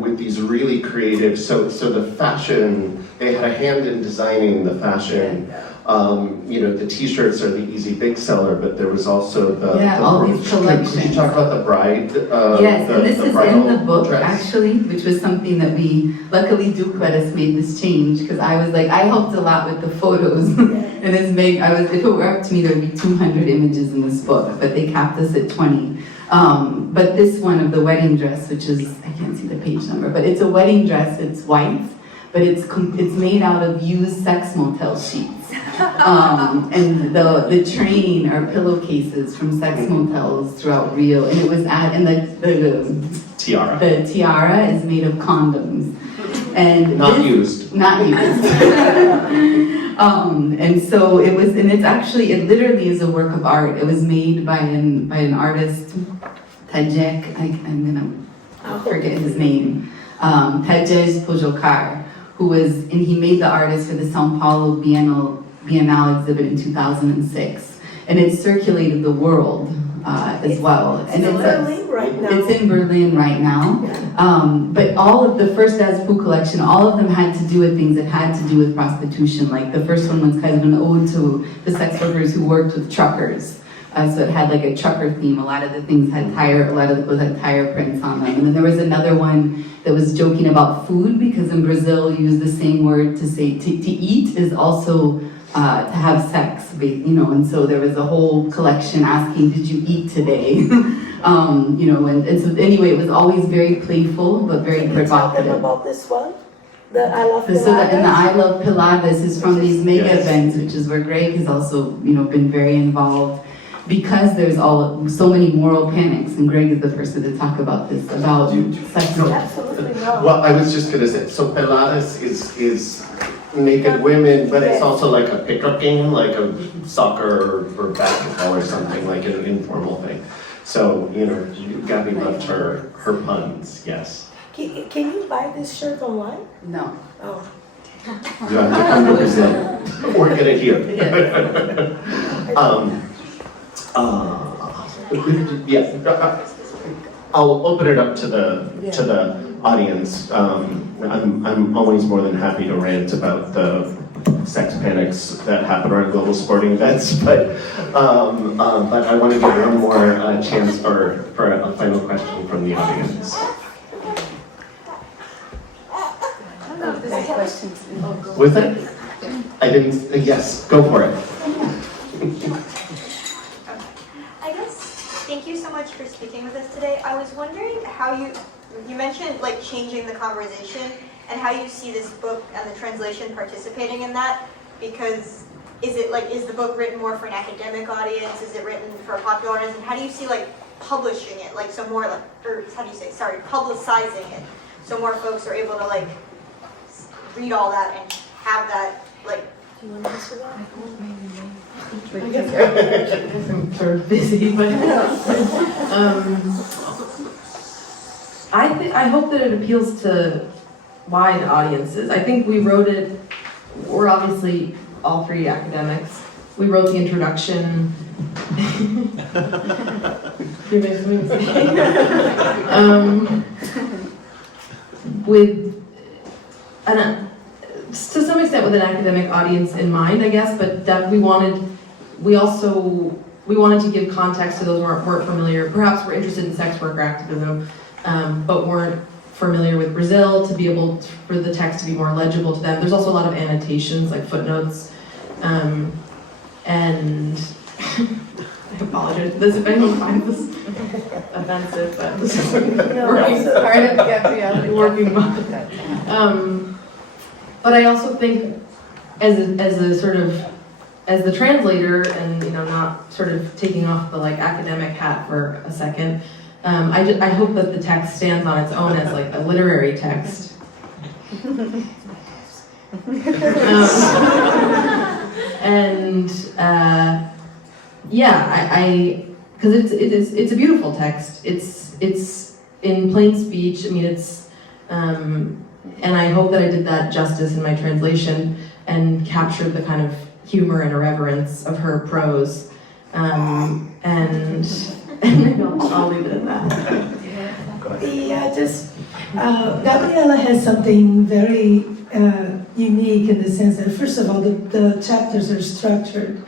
With these really creative, so the fashion, they had a hand in designing the fashion. The t-shirts are the easy big seller, but there was also all these collections. Could you talk about the bride? Yes, and this is in the book, dress? actually, which was something that luckily Duke let us make this change, because I was like, I helped a lot with the photos, and if it were up to me, there would be 200 images in this book, but they capped us at 20. But this one of the wedding dress, which is, I can't see the page number, but it's a wedding dress, it's white, but it's made out of used sex motel sheets. And the train are pillowcases from sex motels throughout Rio, and it was and the tiara. The tiara is made of condoms, and Not used. And so it was, and it literally is a work of art. It was made by an artist, Tajek. I'm gonna forget his name. Tajek Pojokar, and he made the artist for the São Paulo Bienal exhibit in 2006, and it circulated the world as well. And It's in Berlin right now. It's in Berlin right now. But all of the first Das Pu collection, all of them had to do with things that had to do with prostitution. Like the first one was kind of an ode to the sex workers who worked with truckers. So it had like a trucker theme. A lot of the clothes had tire prints on them. And then there was another one that was joking about food, because in Brazil you use the same word to say to eat is also to have sex, and so there was a whole collection asking, did you eat today? And so anyway, it was always very playful, but very provocative. Talking about this one, the I Love Pilates. And the I Love Pilates is from these mega events, which is where Greg has also, been very involved, because there's so many moral panics, and Greg is the person to talk about this, about sex. Absolutely not. Well, I was just going to say, so Pilates is naked women, but it's also like a pickup game, like a soccer or basketball or something, like an informal thing. So, you know, Gabby loved her puns, yes. Can you buy this shirt online? No. Oh. You have to come to Brazil or get it here. Yeah, I'll open it up to the audience. I'm always more than happy to rant about the sex panics that happen around global sporting events, but I want to give one more chance for a final question from the audience. Was that? I didn't. Yes, go for it. I guess, thank you so much for speaking with us today. I was wondering how you mentioned like changing the conversation and how you see this book and the translation participating in that, because is the book written more for an academic audience? Is it written for a popular audience? And how do you see like publishing it, like so more like, or how do you say, sorry, publicizing it, so more folks are able to like read all that and have that like. Do you want to answer that? I guess I'm sort of busy, but I hope that it appeals to wide audiences. I think we wrote it. We're obviously all three academics. We wrote the introduction. With to some extent with an academic audience in mind, I guess, but that we wanted to give context to those who weren't familiar, perhaps were interested in sex worker activism, but weren't familiar with Brazil, to be able for the text to be more legible to them. There's also a lot of annotations, like footnotes, and I apologize for this if anyone finds this offensive, but this is working Part of Gabriela. working well. But I also think as the translator, and you know, not sort of taking off the like academic hat for a second, I hope that the text stands on its own as like a literary text. Because it's a beautiful text. It's in plain speech. I mean, it's and I hope that I did that justice in my translation and captured the kind of humor and irreverence of her prose. And I'll leave it at that. Yeah, Gabriela has something very unique in the sense that, first of all, the chapters are structured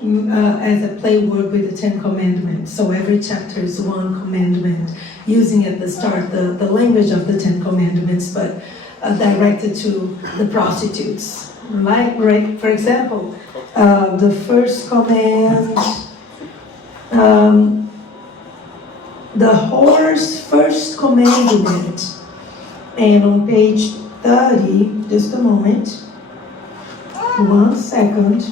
as a play word with the 10 Commandments. So every chapter is one commandment, using at the start the language of the 10 Commandments, but directed to the prostitutes. Right? For example, the first command, the whore's first commandment, and on page 30, just a moment, 1 second,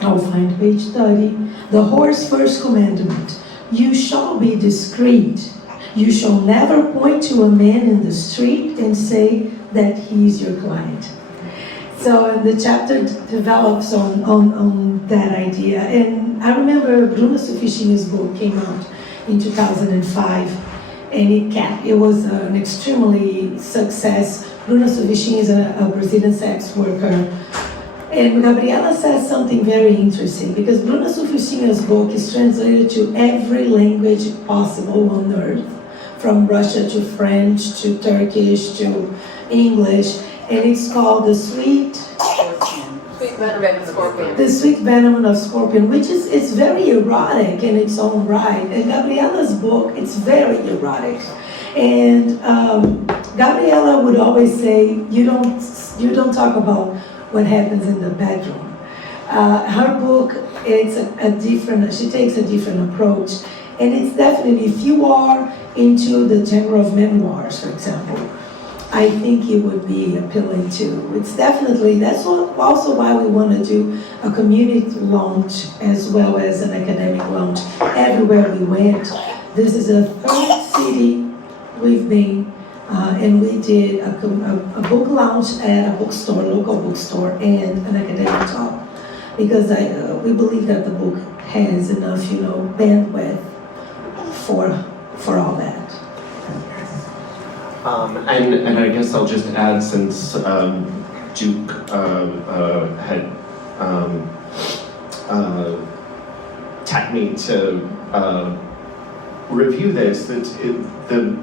I'll find page 30. The whore's first commandment: you shall be discreet. You shall never point to a man in the street and say that he is your client. So the chapter develops on that idea. And I remember Bruna Sufficini's book came out in 2005, and it was an extremely success. Bruna Sufficini is a Brazilian sex worker. And Gabriela says something very interesting, because Bruna Sufficini's book is translated to every language possible on earth, from Russia to French to Turkish to English, and it's called The Sweet Venom of Scorpion, which is very erotic in its own right. And Gabriela's book, it's very erotic. And Gabriela would always say, you don't talk about what happens in the bedroom. Her book, she takes a different approach. And it's definitely, if you are into the genre of memoirs, for example, I think it would be appealing too. It's definitely, that's also why we want to do a community launch as well as an academic launch everywhere we went. This is the third city we've been And we did a book launch at a bookstore, local bookstore, and an academic talk, because we believe that the book has enough, bandwidth for all that. And I guess I'll just add, since Duke had tapped me to review this, that the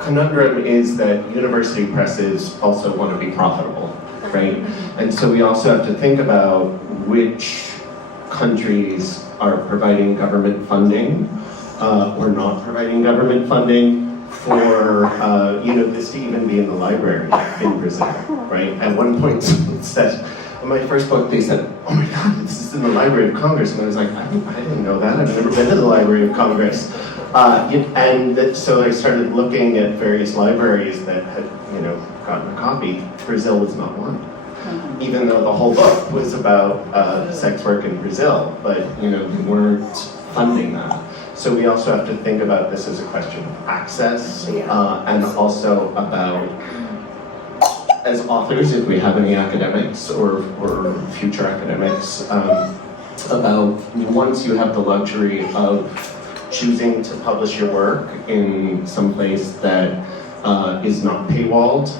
conundrum is that university presses also want to be profitable, right? And so we also have to think about which countries are providing government funding or not providing government funding for this to even be in the library in Brazil, right? At one point, someone said, in my first book, they said, "Oh my God, this is in the Library of Congress," and I was like, I didn't know that. I've never been to the Library of Congress. So I started looking at various libraries that had, gotten a copy. Brazil was not one, even though the whole book was about sex work in Brazil, but they weren't funding that. So we also have to think about this as a question of access, and also about, as authors, if we have any academics or future academics, about once you have the luxury of choosing to publish your work in some place that is not paywalled.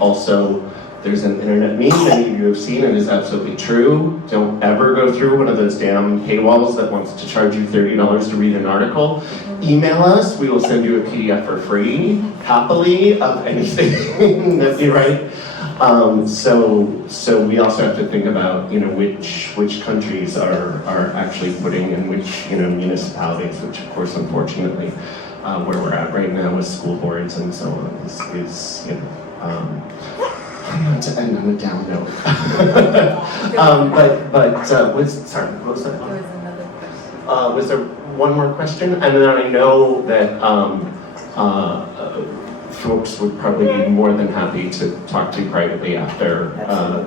Also, there's an internet meme many of you have seen, and it's absolutely true. Don't ever go through one of those damn paywalls that wants to charge you $30 to read an article. Email us, we will send you a PDF for free, happily, of anything that you write. So we also have to think about, which countries are actually putting in which, municipalities, which of course, unfortunately, where we're at right now with school boards and so on is not to end on a down note. What was that? There was another question. Was there one more question? And then I know that folks would probably be more than happy to talk to you privately after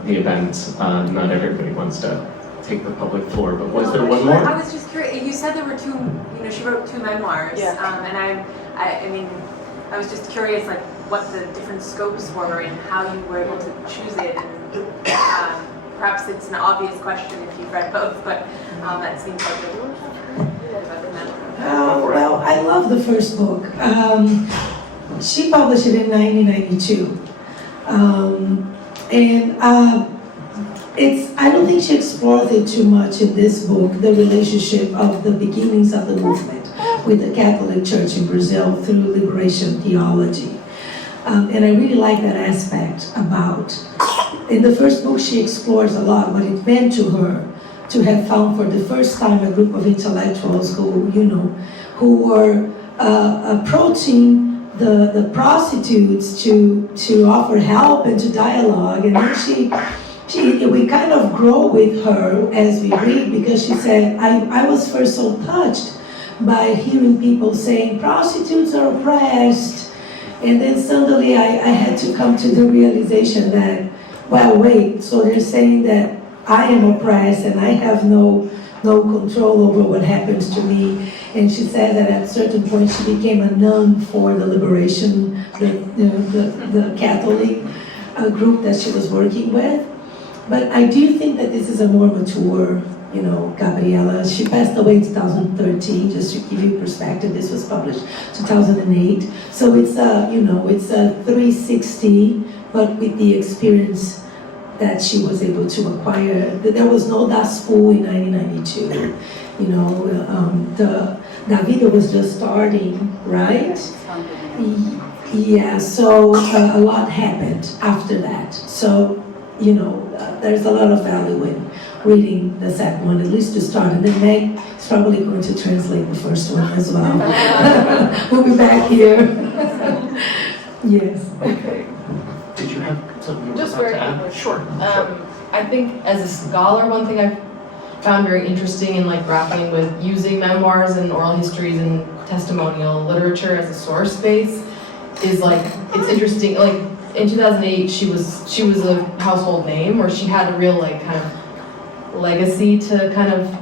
the event. Not everybody wants to take the public floor, but was there one more? I was just curious. You said there were two. She wrote 2 memoirs. Yeah. And I was just curious, like, what the different scopes were and how you were able to choose it. And perhaps it's an obvious question if you've read both, but that seems like a Well, I love the first book. She published it in 1992. I don't think she explores it too much in this book, the relationship of the beginnings of the movement with the Catholic Church in Brazil through liberation theology. And I really like that aspect about, in the first book she explores a lot what it meant to her to have found for the first time a group of intellectuals who were approaching the prostitutes to offer help and to dialogue. And then we kind of grow with her as we read, because she said, I was first so touched by hearing people saying prostitutes are oppressed, and then suddenly I had to come to the realization that, well, wait, so they're saying that I am oppressed and I have no control over what happens to me. And she said that at a certain point she became a nun for the liberation, the Catholic group that she was working with. But I do think that this is a more mature, Gabriela. She passed away in 2013, just to give you perspective. This was published 2008. So it's a 360, but with the experience that she was able to acquire. There was no Das School in 1992. The Vida was just starting, right? Yeah, so a lot happened after that. So, there's a lot of value in reading the second one, at least to start. And then Meg is probably going to translate the first one as well. We'll be back here. Yes. Okay. Did you have something Just to very add? quickly. Sure. I think as a scholar, one thing I've found very interesting in grappling with using memoirs and oral histories and testimonial literature as a source base is it's interesting. In 2008, she was a household name, or she had a real kind of legacy to kind of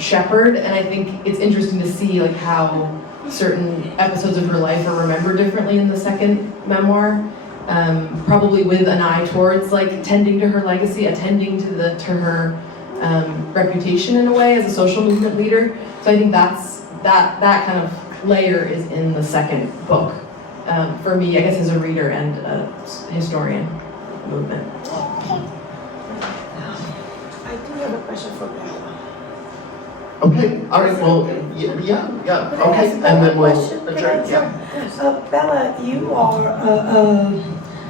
shepherd, and I think it's interesting to see how certain episodes of her life are remembered differently in the second memoir, probably with an eye towards like tending to her legacy, attending to her reputation in a way as a social movement leader. So I think that kind of layer is in the second book for me, I guess, as a reader and a historian of the movement. I do have a question for Bella. Okay, all right, well, yeah, okay, and then we'll adjourn, yeah. Bella, you are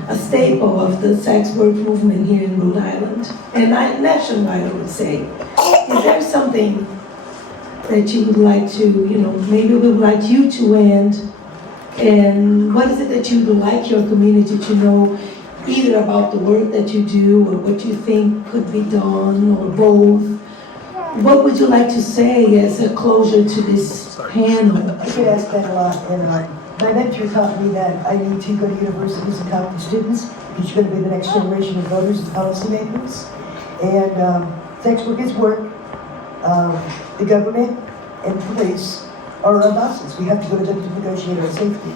a staple of the sex work movement here in Rhode Island, and nationwide, I would say. Is there something that you would like to, maybe we would like you to end, and what is it that you would like your community to know, either about the work that you do or what you think could be done, or both? What would you like to say as a closure to this panel? I get asked that a lot, and my mentor taught me that I need to go to universities and talk to students, because you're going to be the next generation of voters and policymakers. And sex work is work. The government and police are our bosses. We have to go to them to negotiate our safety.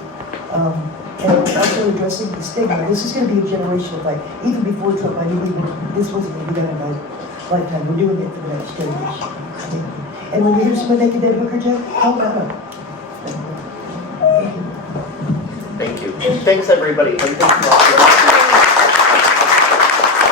And also addressing the stigma. This is going to be a generational fight. Even before Trump, I knew this wasn't going to be done in my lifetime. We're doing it for the next generation. And when you hear someone make a dead hooker joke, call that up. Thank you. Thanks, everybody. And thank you all.